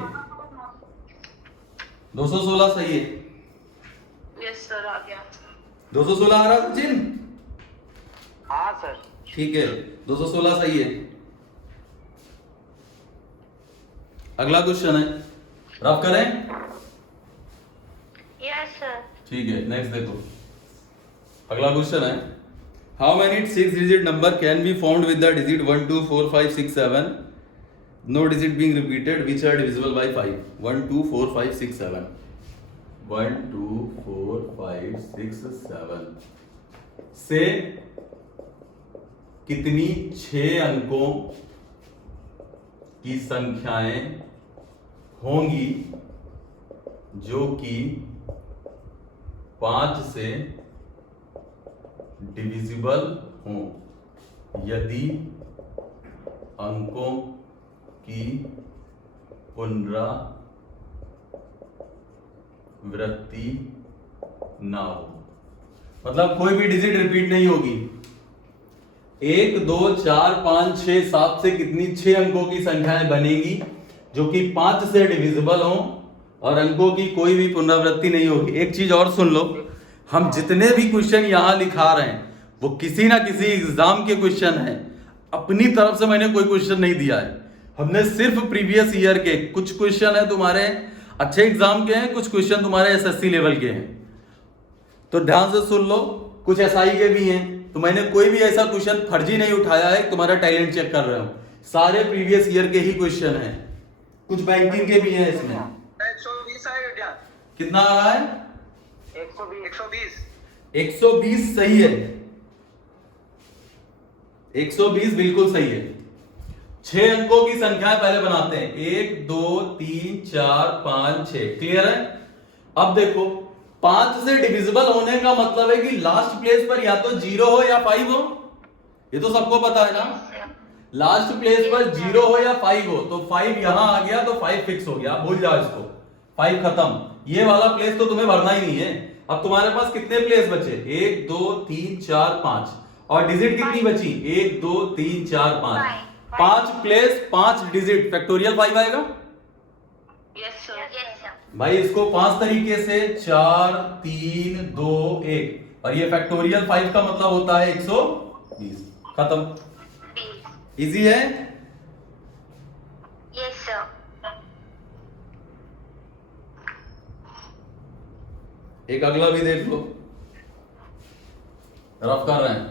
216 सही है। यस सर आ गया। 216 आ रहा सचिन? हाँ सर। ठीक है, 216 सही है। अगला क्वेश्चन है, रफ करें? यस सर ठीक है, नेक्स्ट देखो। अगला क्वेश्चन है, how many 6 digit number can be formed with the digit 1 2 4 5 6 7, no digit being repeated, which are divisible by 5? 1 2 4 5 6 7, 1 2 4 5 6 7 से कितनी 6 अंकों की संख्याएं होंगी जो कि 5 से डिविजिबल हों यदि अंकों की पुनरावृत्ति ना हो? मतलब कोई भी डिजिट रिपीट नहीं होगी। 1 2 4 5 6 7 से कितनी 6 अंकों की संख्याएं बनेगी जो कि 5 से डिविजिबल हों और अंकों की कोई भी पुनरावृत्ति नहीं होगी। एक चीज और सुन लो, हम जितने भी क्वेश्चन यहां लिखा रहे हैं वो किसी ना किसी एग्जाम के क्वेश्चन हैं। अपनी तरफ से मैंने कोई क्वेश्चन नहीं दिया है, हमने सिर्फ प्रीवियस ईयर के कुछ क्वेश्चन है तुम्हारे अच्छे एग्जाम के हैं, कुछ क्वेश्चन तुम्हारे एसएससी लेवल के हैं। तो ध्यान से सुन लो, कुछ एसआई के भी हैं, तो मैंने कोई भी ऐसा क्वेश्चन फर्जी नहीं उठाया है, तुम्हारा टैलेंट चेक कर रहा हूं। सारे प्रीवियस ईयर के ही क्वेश्चन हैं, कुछ बैंकिंग के भी हैं इसमें। 120 आएगा क्या? कितना आ रहा है? 120 120 सही है, 120 बिल्कुल सही है। 6 अंकों की संख्या पहले बनाते हैं, 1 2 3 4 5 6, क्लियर है? अब देखो 5 से डिविजिबल होने का मतलब है कि लास्ट प्लेस पर या तो 0 हो या 5 हो, ये तो सबको पता है ना। लास्ट प्लेस पर 0 हो या 5 हो, तो 5 यहां आ गया तो 5 फिक्स हो गया, आप भूल जाओ इसको, 5 खत्म। ये वाला प्लेस तो तुम्हें भरना ही नहीं है। अब तुम्हारे पास कितने प्लेस बचे? 1 2 3 4 5, और डिजिट कितनी बची? 1 2 3 4 5, 5 प्लेस 5 डिजिट, फैक्टोरियल 5 आएगा। Yes sir. यस सर भाई इसको 5 तरीके से 4 3 2 1, और ये फैक्टोरियल 5 का मतलब होता है 120, खत्म। इजी है? यस सर एक अगला भी देख लो, रफ कर रहे हैं।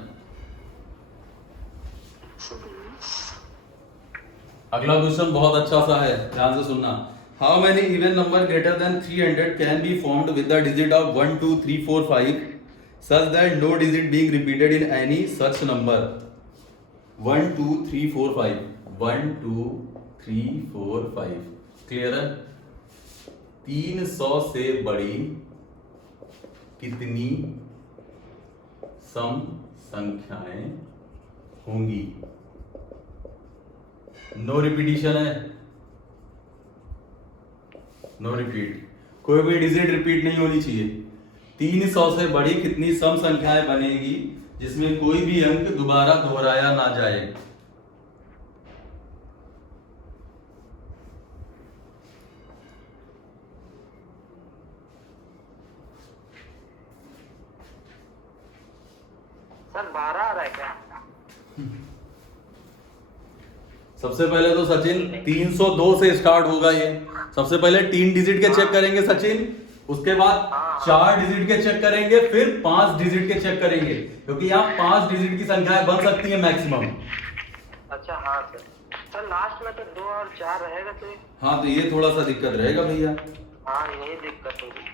अगला क्वेश्चन बहुत अच्छा सा है, ध्यान से सुनना। How many even number greater than 300 can be formed with the digit of 1 2 3 4 5 such that no digit being repeated in any such number? 1 2 3 4 5, 1 2 3 4 5, clear है? 300 से बड़ी कितनी सम संख्याएं होंगी? नो रिपीटिशन है, नो रिपीट, कोई भी डिजिट रिपीट नहीं होनी चाहिए। 300 से बड़ी कितनी सम संख्याएं बनेगी जिसमें कोई भी अंक दोबारा दोहराया ना जाए? सर 12 आ रहा है क्या? सबसे पहले तो सचिन 302 से स्टार्ट होगा ये। सबसे पहले 3 डिजिट के चेक करेंगे सचिन, उसके बाद 4 डिजिट के चेक करेंगे, फिर 5 डिजिट के चेक करेंगे, क्योंकि यहाँ 5 डिजिट की संख्याएं बन सकती है मैक्सिमम। अच्छा हाँ सर। सर लास्ट में तो 2 और 4 रहेगा तो हाँ, तो ये थोड़ा सा दिक्कत रहेगा भैया। हाँ यही दिक्कत होगी।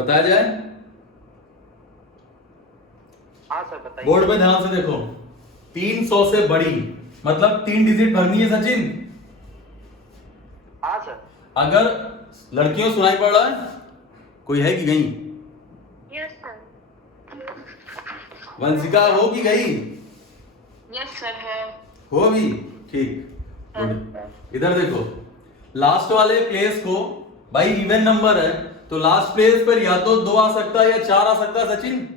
बताया जाए? हाँ सर बताइए। बोर्ड में ध्यान से देखो, 300 से बड़ी मतलब 3 डिजिट भरनी है सचिन। हाँ सर। अगर लड़कियों सुनाई पड़ रहा है? कोई है कि गई? Yes sir. वंशिका हो कि गई? यस सर है। हो भी? ठीक, गुड। इधर देखो, लास्ट वाले प्लेस को, भाई इवन नंबर है तो लास्ट प्लेस पर या तो 2 आ सकता है या 4 आ सकता है सचिन।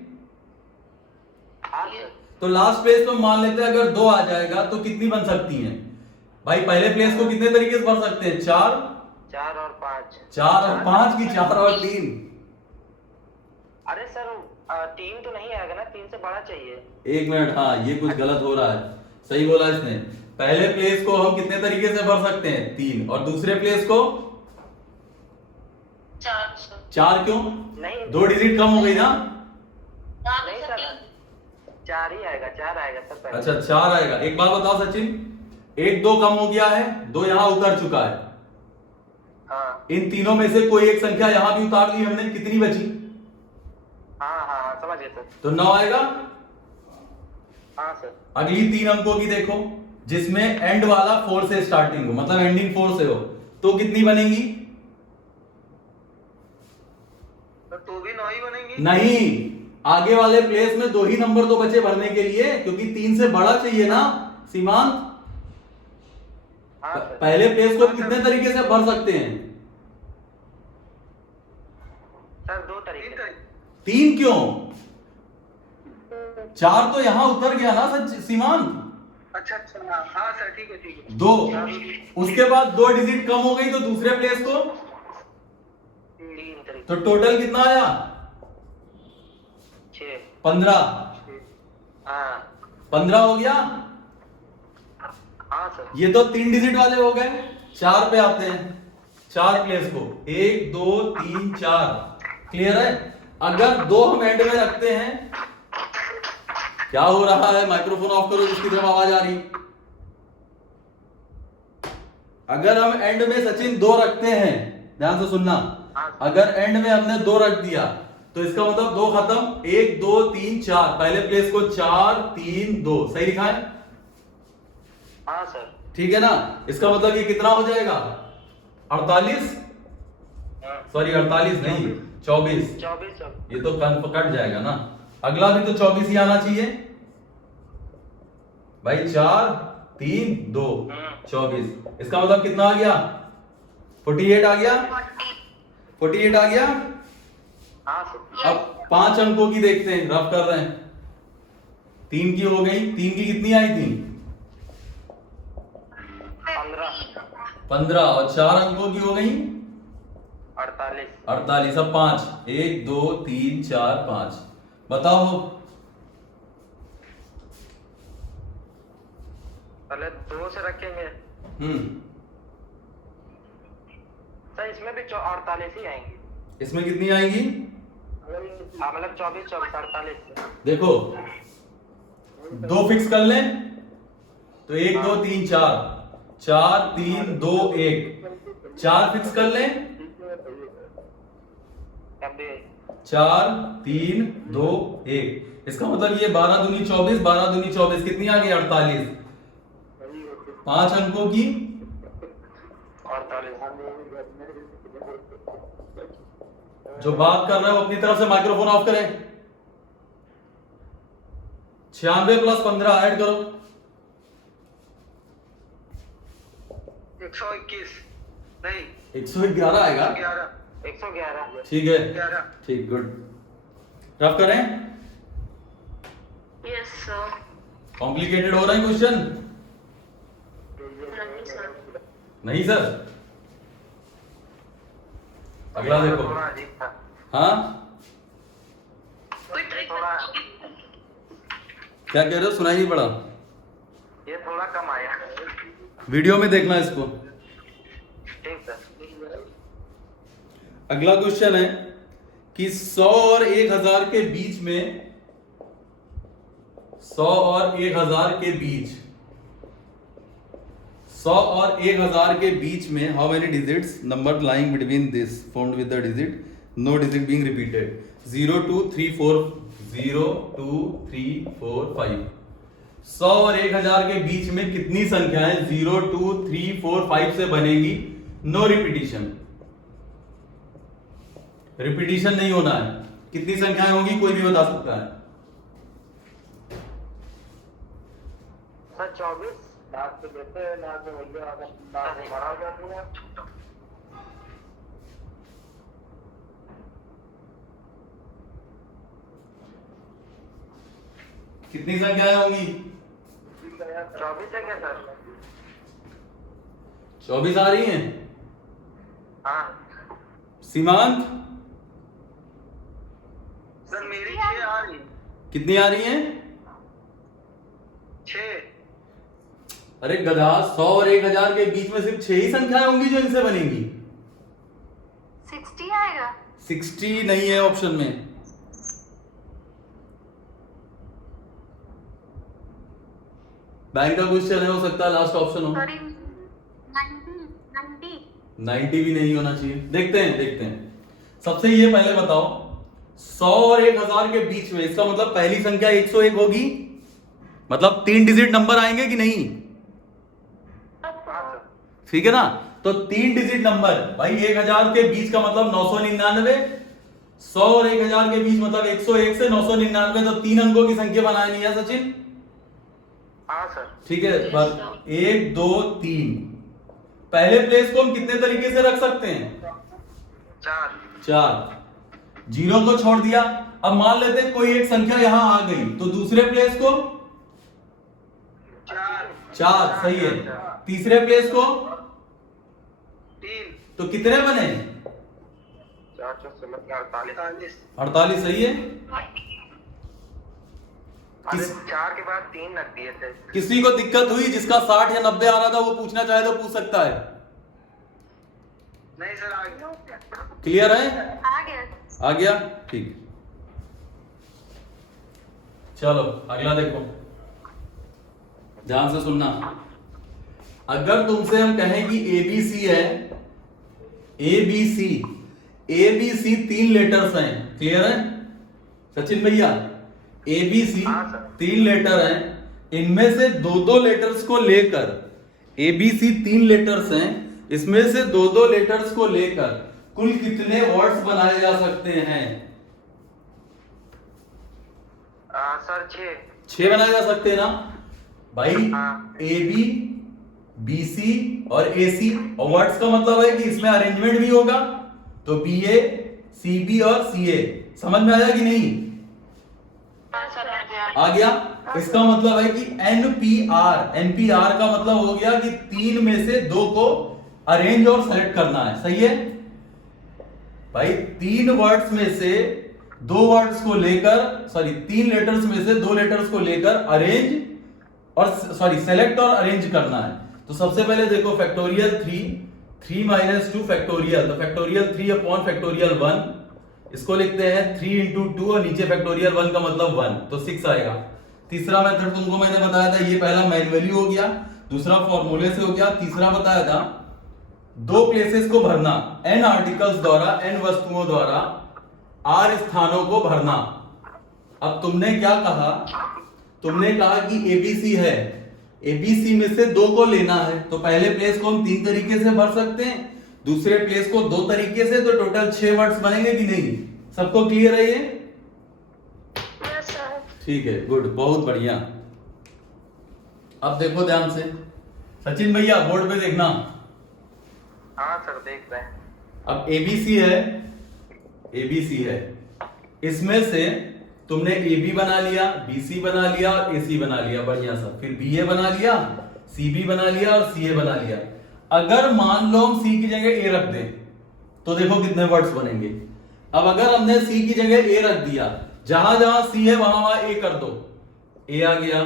हाँ सर। तो लास्ट प्लेस पर मान लेते हैं अगर 2 आ जाएगा तो कितनी बन सकती हैं? भाई पहले प्लेस को कितने तरीके से भर सकते हैं? 4 4 और 5। 4 और 5 की 4 और 3? अरे सर 3 तो नहीं आएगा ना, 3 से बड़ा चाहिए। 1 मिनट, हाँ ये कुछ गलत हो रहा है। सही बोला इसने। पहले प्लेस को हम कितने तरीके से भर सकते हैं? 3। और दूसरे प्लेस को 4 सर। 4 क्यों? नहीं 2 डिजिट कम हो गई ना? नहीं सर, 4 ही आएगा, 4 आएगा सर पहले। अच्छा 4 आएगा। एक बात बताओ सचिन, 1 2 कम हो गया है, 2 यहां उतर चुका है। हाँ इन तीनों में से कोई एक संख्या यहां भी उतार ली हमने, कितनी बची? हाँ हाँ हाँ समझ गए सर। तो 9 आएगा। हाँ सर। अगली 3 अंकों की देखो, जिसमें एंड वाला 4 से स्टार्टिंग हो, मतलब एंडिंग 4 से हो, तो कितनी बनेगी? तो भी 9 ही बनेंगी। नहीं, आगे वाले प्लेस में 2 ही नंबर तो बचे भरने के लिए, क्योंकि 3 से बड़ा चाहिए ना सीमांत। हाँ सर। पहले प्लेस को कितने तरीके से भर सकते हैं? सर 2 तरीके से। 3 क्यों? 4 तो यहां उतर गया ना सच सीमांत। अच्छा अच्छा हाँ सर ठीक है ठीक है। 2, उसके बाद 2 डिजिट कम हो गई तो दूसरे प्लेस को, 3 तरीके। तो टोटल कितना आया? 6। 15। हाँ 15 हो गया। हाँ सर। ये तो 3 डिजिट वाले हो गए। 4 पे आते हैं, 4 प्लेस को 1 2 3 4। क्लियर है? अगर 2 हम एंड में रखते हैं, क्या हो रहा है? माइक्रोफोन ऑफ करो जिसकी तरफ आवाज आ रही। अगर हम एंड में सचिन 2 रखते हैं, ध्यान से सुनना, अगर एंड में हमने 2 रख दिया तो इसका मतलब 2 खत्म, 1 2 3 4। पहले प्लेस को 4 3 2, सही लिखा है? हाँ सर। ठीक है ना? इसका मतलब ये कितना हो जाएगा? 48, सॉरी 48 नहीं 24। 24। ये तो कट जाएगा ना। अगला भी तो 24 ही आना चाहिए भाई। 4 3 2 24। इसका मतलब कितना आ गया? 48 आ गया। 48 आ गया। हाँ सर। अब 5 अंकों की देखते हैं, रफ कर रहे हैं। 3 की हो गई, 3 की कितनी आई थी? 15। और 4 अंकों की हो गई 48। 48। अब 5, 1 2 3 4 5। बताओ। पहले 2 से रखेंगे सर, इसमें भी 48 ही आएंगी। इसमें कितनी आएंगी? हाँ मतलब 24 24 48। देखो 2 फिक्स कर लें तो 1 2 3 4, 4 3 2 1। 4 फिक्स कर लें, 4 3 2 1। इसका मतलब ये 12 दूनी 24, 12 दूनी 24, कितनी आ गई? 48। 5 अंकों की 48। जो बात कर रहे हो अपनी तरफ से माइक्रोफोन ऑफ करें। 96 प्लस 15 ऐड करो। 121 नहीं 111 आएगा। 111। ठीक है, ठीक, गुड। रफ करें। Yes sir. कॉम्प्लिकेटेड हो रहा है क्वेश्चन? नहीं सर। नहीं सर। अगला देखो। थोड़ा अजीब था। हाँ कोई ट्रिक थोड़ा क्या कह रहे हो? सुनाई नहीं पड़ा। ये थोड़ा कम आया। वीडियो में देखना इसको। ठीक सर। अगला क्वेश्चन है कि 100 और 1000 के बीच में, 100 और 1000 के बीच, 100 और 1000 के बीच में how many digits number lying between this formed with the digit no digit being repeated. 0 2 3 4 0 2 3 4 5। 100 और 1000 के बीच में कितनी संख्याएं 0 2 3 4 5 से बनेगी? नो रिपीटिशन, रिपीटिशन नहीं होना है। कितनी संख्याएं होगी कोई भी बता सकता है? सर 24। लास्ट पे देते हैं, लास्ट में भैया अगर लास्ट में बड़ा हो जाती है। कितनी संख्याएं होंगी? 24 है क्या सर? 24 आ रही हैं? हाँ सीमांत सर, मेरी 6 आ रही। कितनी आ रही हैं? 6। अरे गधा, 100 और 1000 के बीच में सिर्फ 6 ही संख्याएं होंगी जो इनसे बनेंगी। 60 आएगा। 60 नहीं है ऑप्शन में। बैंक का क्वेश्चन है, हो सकता है लास्ट ऑप्शन हो। सॉरी 90 90। 90 भी नहीं होना चाहिए। देखते हैं। सबसे ये पहले बताओ, 100 और 1000 के बीच में, इसका मतलब पहली संख्या 101 होगी, मतलब 3 डिजिट नंबर आएंगे कि नहीं? ठीक है ना? तो 3 डिजिट नंबर भाई 1000 के बीच का मतलब 999, 100 और 1000 के बीच मतलब 101 से 999, तो 3 अंकों की संख्या बनानी है सचिन। हाँ सर। ठीक है, बस 1 2 3। पहले प्लेस को हम कितने तरीके से रख सकते हैं? 4। 0 को छोड़ दिया। अब मान लेते हैं कोई एक संख्या यहां आ गई, तो दूसरे प्लेस को 4 सही है। तीसरे प्लेस को 3। तो कितने बने? 4 4 48। 48 सही है। अरे 4 के बाद 3 रख दिए थे। किसी को दिक्कत हुई? जिसका 60 या 90 आ रहा था वो पूछना चाहे तो पूछ सकता है। नहीं सर, आ गया। क्लियर है? आ गया। आ गया, ठीक। चलो अगला देखो, ध्यान से सुनना। अगर तुमसे हम कहें कि ABC है, ABC 3 लेटर्स हैं, क्लियर है सचिन भैया? ABC हाँ सर। 3 लेटर हैं, इनमें से 2 लेटर्स को लेकर, ABC 3 लेटर्स हैं, इसमें से 2 लेटर्स को लेकर कुल कितने वर्ड्स बनाए जा सकते हैं? सर 6 बनाए जा सकते हैं ना भाई। हाँ। AB BC और AC, और वर्ड्स का मतलब है कि इसमें अरेंजमेंट भी होगा, तो BA CB और CA। समझ में आया कि नहीं? आ गया। इसका मतलब है कि NPR का मतलब हो गया कि 3 में से 2 को अरेंज और सेलेक्ट करना है, सही है भाई? 3 वर्ड्स में से 2 वर्ड्स को लेकर, सॉरी 3 लेटर्स में से 2 लेटर्स को लेकर अरेंज और सेलेक्ट और अरेंज करना है। तो सबसे पहले देखो, फैक्टोरियल 3 माइनस 2 फैक्टोरियल, तो फैक्टोरियल 3 अपॉन फैक्टोरियल 1, इसको लिखते हैं 3 इंटू 2 और नीचे फैक्टोरियल 1 का मतलब 1, तो 6 आएगा। तीसरा मेथड तुमको मैंने बताया था, ये पहला मैन्युअली हो गया, दूसरा फॉर्मूले से हो गया, तीसरा बताया था 2 प्लेसेस को भरना, n आर्टिकल्स द्वारा, n वस्तुओं द्वारा r स्थानों को भरना। अब तुमने क्या कहा? तुमने कहा कि ABC है, ABC में से 2 को लेना है, तो पहले प्लेस को हम 3 तरीके से भर सकते हैं, दूसरे प्लेस को 2 तरीके से, तो टोटल 6 वर्ड्स बनेंगे कि नहीं? सबको क्लियर है ये? Yes sir. ठीक है, गुड, बहुत बढ़िया। अब देखो ध्यान से, सचिन भैया बोर्ड पे देखना। हाँ सर, देख रहे हैं। अब ABC है, इसमें से तुमने AB बना लिया, BC बना लिया और AC बना लिया, बढ़िया सा। फिर BA बना लिया, CB बना लिया और CA बना लिया। अगर मान लो हम C की जगह A रख दें, तो देखो कितने वर्ड्स बनेंगे। अब अगर हमने C की जगह A रख दिया, जहां जहां C है वहां वहां A कर दो, A आ गया,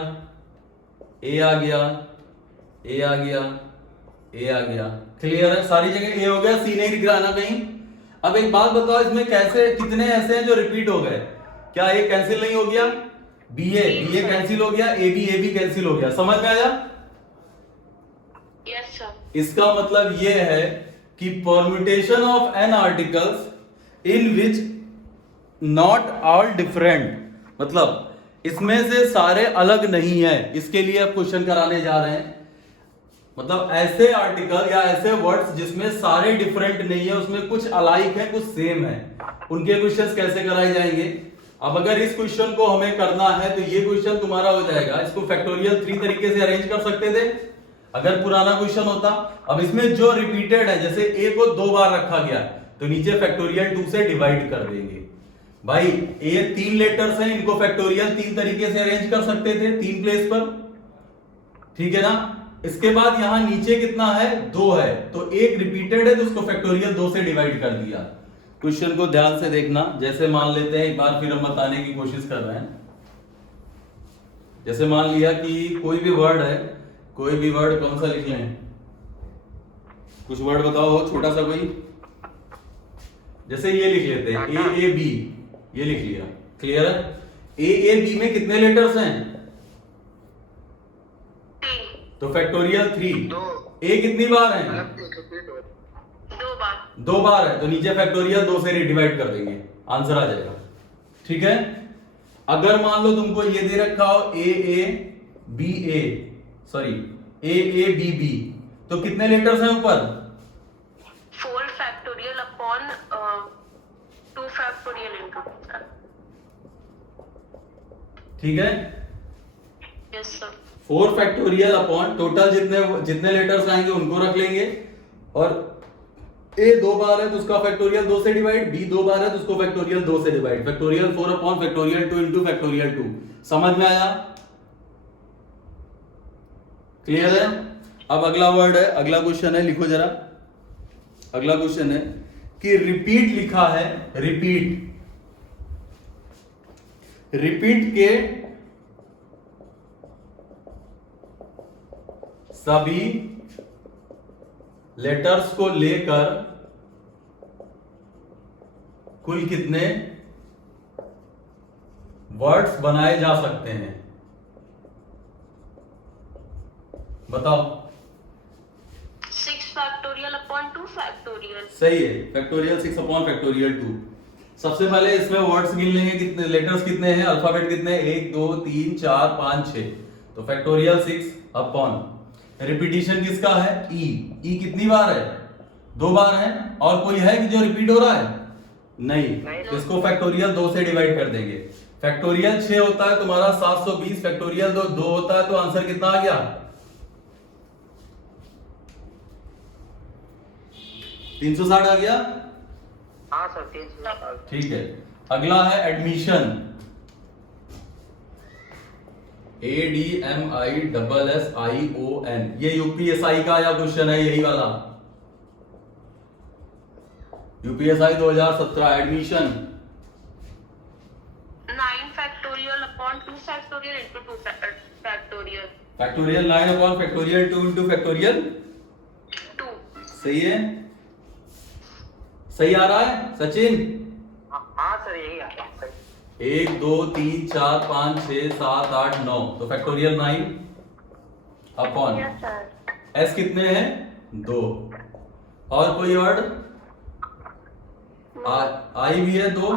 A आ गया, A आ गया, A आ गया। क्लियर है? सारी जगह A हो गया, C नहीं दिख रहा ना कहीं। अब एक बात बताओ, इसमें कैसे कितने ऐसे हैं जो रिपीट हो गए? क्या A कैंसिल नहीं हो गया? BA कैंसिल हो गया, AB कैंसिल हो गया। समझ में आया? Yes sir. इसका मतलब यह है कि permutation of n articles in which not all different, मतलब इसमें से सारे अलग नहीं है, इसके लिए अब क्वेश्चन कराने जा रहे हैं। मतलब ऐसे आर्टिकल या ऐसे वर्ड्स जिसमें सारे डिफरेंट नहीं है, उसमें कुछ अलाइक है कुछ सेम है, उनके क्वेश्चंस कैसे कराए जाएंगे। अब अगर इस क्वेश्चन को हमें करना है तो ये क्वेश्चन तुम्हारा हो जाएगा, इसको फैक्टोरियल 3 तरीके से अरेंज कर सकते थे अगर पुराना क्वेश्चन होता। अब इसमें जो रिपीटेड है, जैसे ए को 2 बार रखा गया तो नीचे फैक्टोरियल 2 से डिवाइड कर देंगे। भाई ए 3 लेटर्स हैं, इनको फैक्टोरियल 3 तरीके से अरेंज कर सकते थे 3 प्लेस पर, ठीक है ना। इसके बाद यहां नीचे कितना है 2 है, तो एक रिपीटेड है तो उसको फैक्टोरियल 2 से डिवाइड कर दिया। क्वेश्चन को ध्यान से देखना, जैसे मान लेते हैं एक बार फिर हम बताने की कोशिश कर रहे हैं। जैसे मान लिया कि कोई भी वर्ड है, कोई भी वर्ड कौन सा लिख लें, कुछ वर्ड बताओ छोटा सा कोई, जैसे ये लिख लेते हैं ए ए बी, ये लिख लिया, क्लियर है। ए ए बी में कितने लेटर्स हैं, तो फैक्टोरियल 3। ए कितनी बार है, 2 बार है, तो नीचे फैक्टोरियल 2 से डिवाइड कर देंगे, आंसर आ जाएगा, ठीक है। अगर मान लो तुमको ये दे रखा हो A A B A, sorry A A B B, तो कितने लेटर्स हैं ऊपर, 4 फैक्टोरियल अपॉन 2 फैक्टोरियल इनटू, ठीक है। Yes sir. 4 factorial upon total जितने लेटर्स आएंगे उनको रख लेंगे, और ए 2 बार है तो उसका फैक्टोरियल 2 से डिवाइड, बी 2 बार है तो उसको फैक्टोरियल 2 से divide, factorial 4 upon factorial 2 into factorial 2। समझ में आया, क्लियर है। अब अगला वर्ड है, अगला क्वेश्चन है, लिखो जरा। अगला क्वेश्चन है कि रिपीट लिखा है, रिपीट, रिपीट के सभी लेटर्स को लेकर कुल कितने वर्ड्स बनाए जा सकते हैं, बताओ। 6 फैक्टोरियल अपॉन 2 फैक्टोरियल। सही है, फैक्टोरियल 6 अपॉन फैक्टोरियल 2। सबसे पहले इसमें वर्ड्स गिन लेंगे, कितने लेटर्स कितने हैं, अल्फाबेट कितने, 1 2 3 4 5 6, तो फैक्टोरियल 6 अपॉन, रिपीटिशन किसका है, ई, ई कितनी बार है, 2 बार है, और कोई है कि जो रिपीट हो रहा है, नहीं, तो इसको फैक्टोरियल 2 से डिवाइड कर देंगे। फैक्टोरियल 6 होता है तुम्हारा 720, फैक्टोरियल 2 होता है, तो आंसर कितना आ गया, 360 आ गया। हाँ सर 360। ठीक है, अगला है एडमिशन, ADMISSION, ये यूपीएसआई का आया क्वेश्चन है, यही वाला UPSI 2017 admission. 9 factorial upon 2 factorial into 2 factorial. Factorial 9 upon factorial 2 into factorial 2। सही है, सही आ रहा है सचिन। हाँ सर यही आता है। 1 2 3 4 5 6 7 8 9, तो factorial 9 upon yes sir. S कितने हैं 2, और कोई वर्ड, आई भी है 2,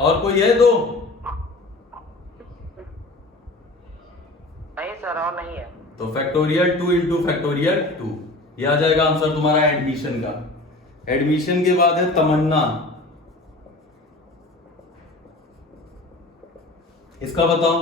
और कोई है 2, नहीं सर और नहीं है, तो फैक्टोरियल 2 इंटू फैक्टोरियल 2, ये आ जाएगा आंसर तुम्हारा एडमिशन का। एडमिशन के बाद है तमन्ना, इसका बताओ।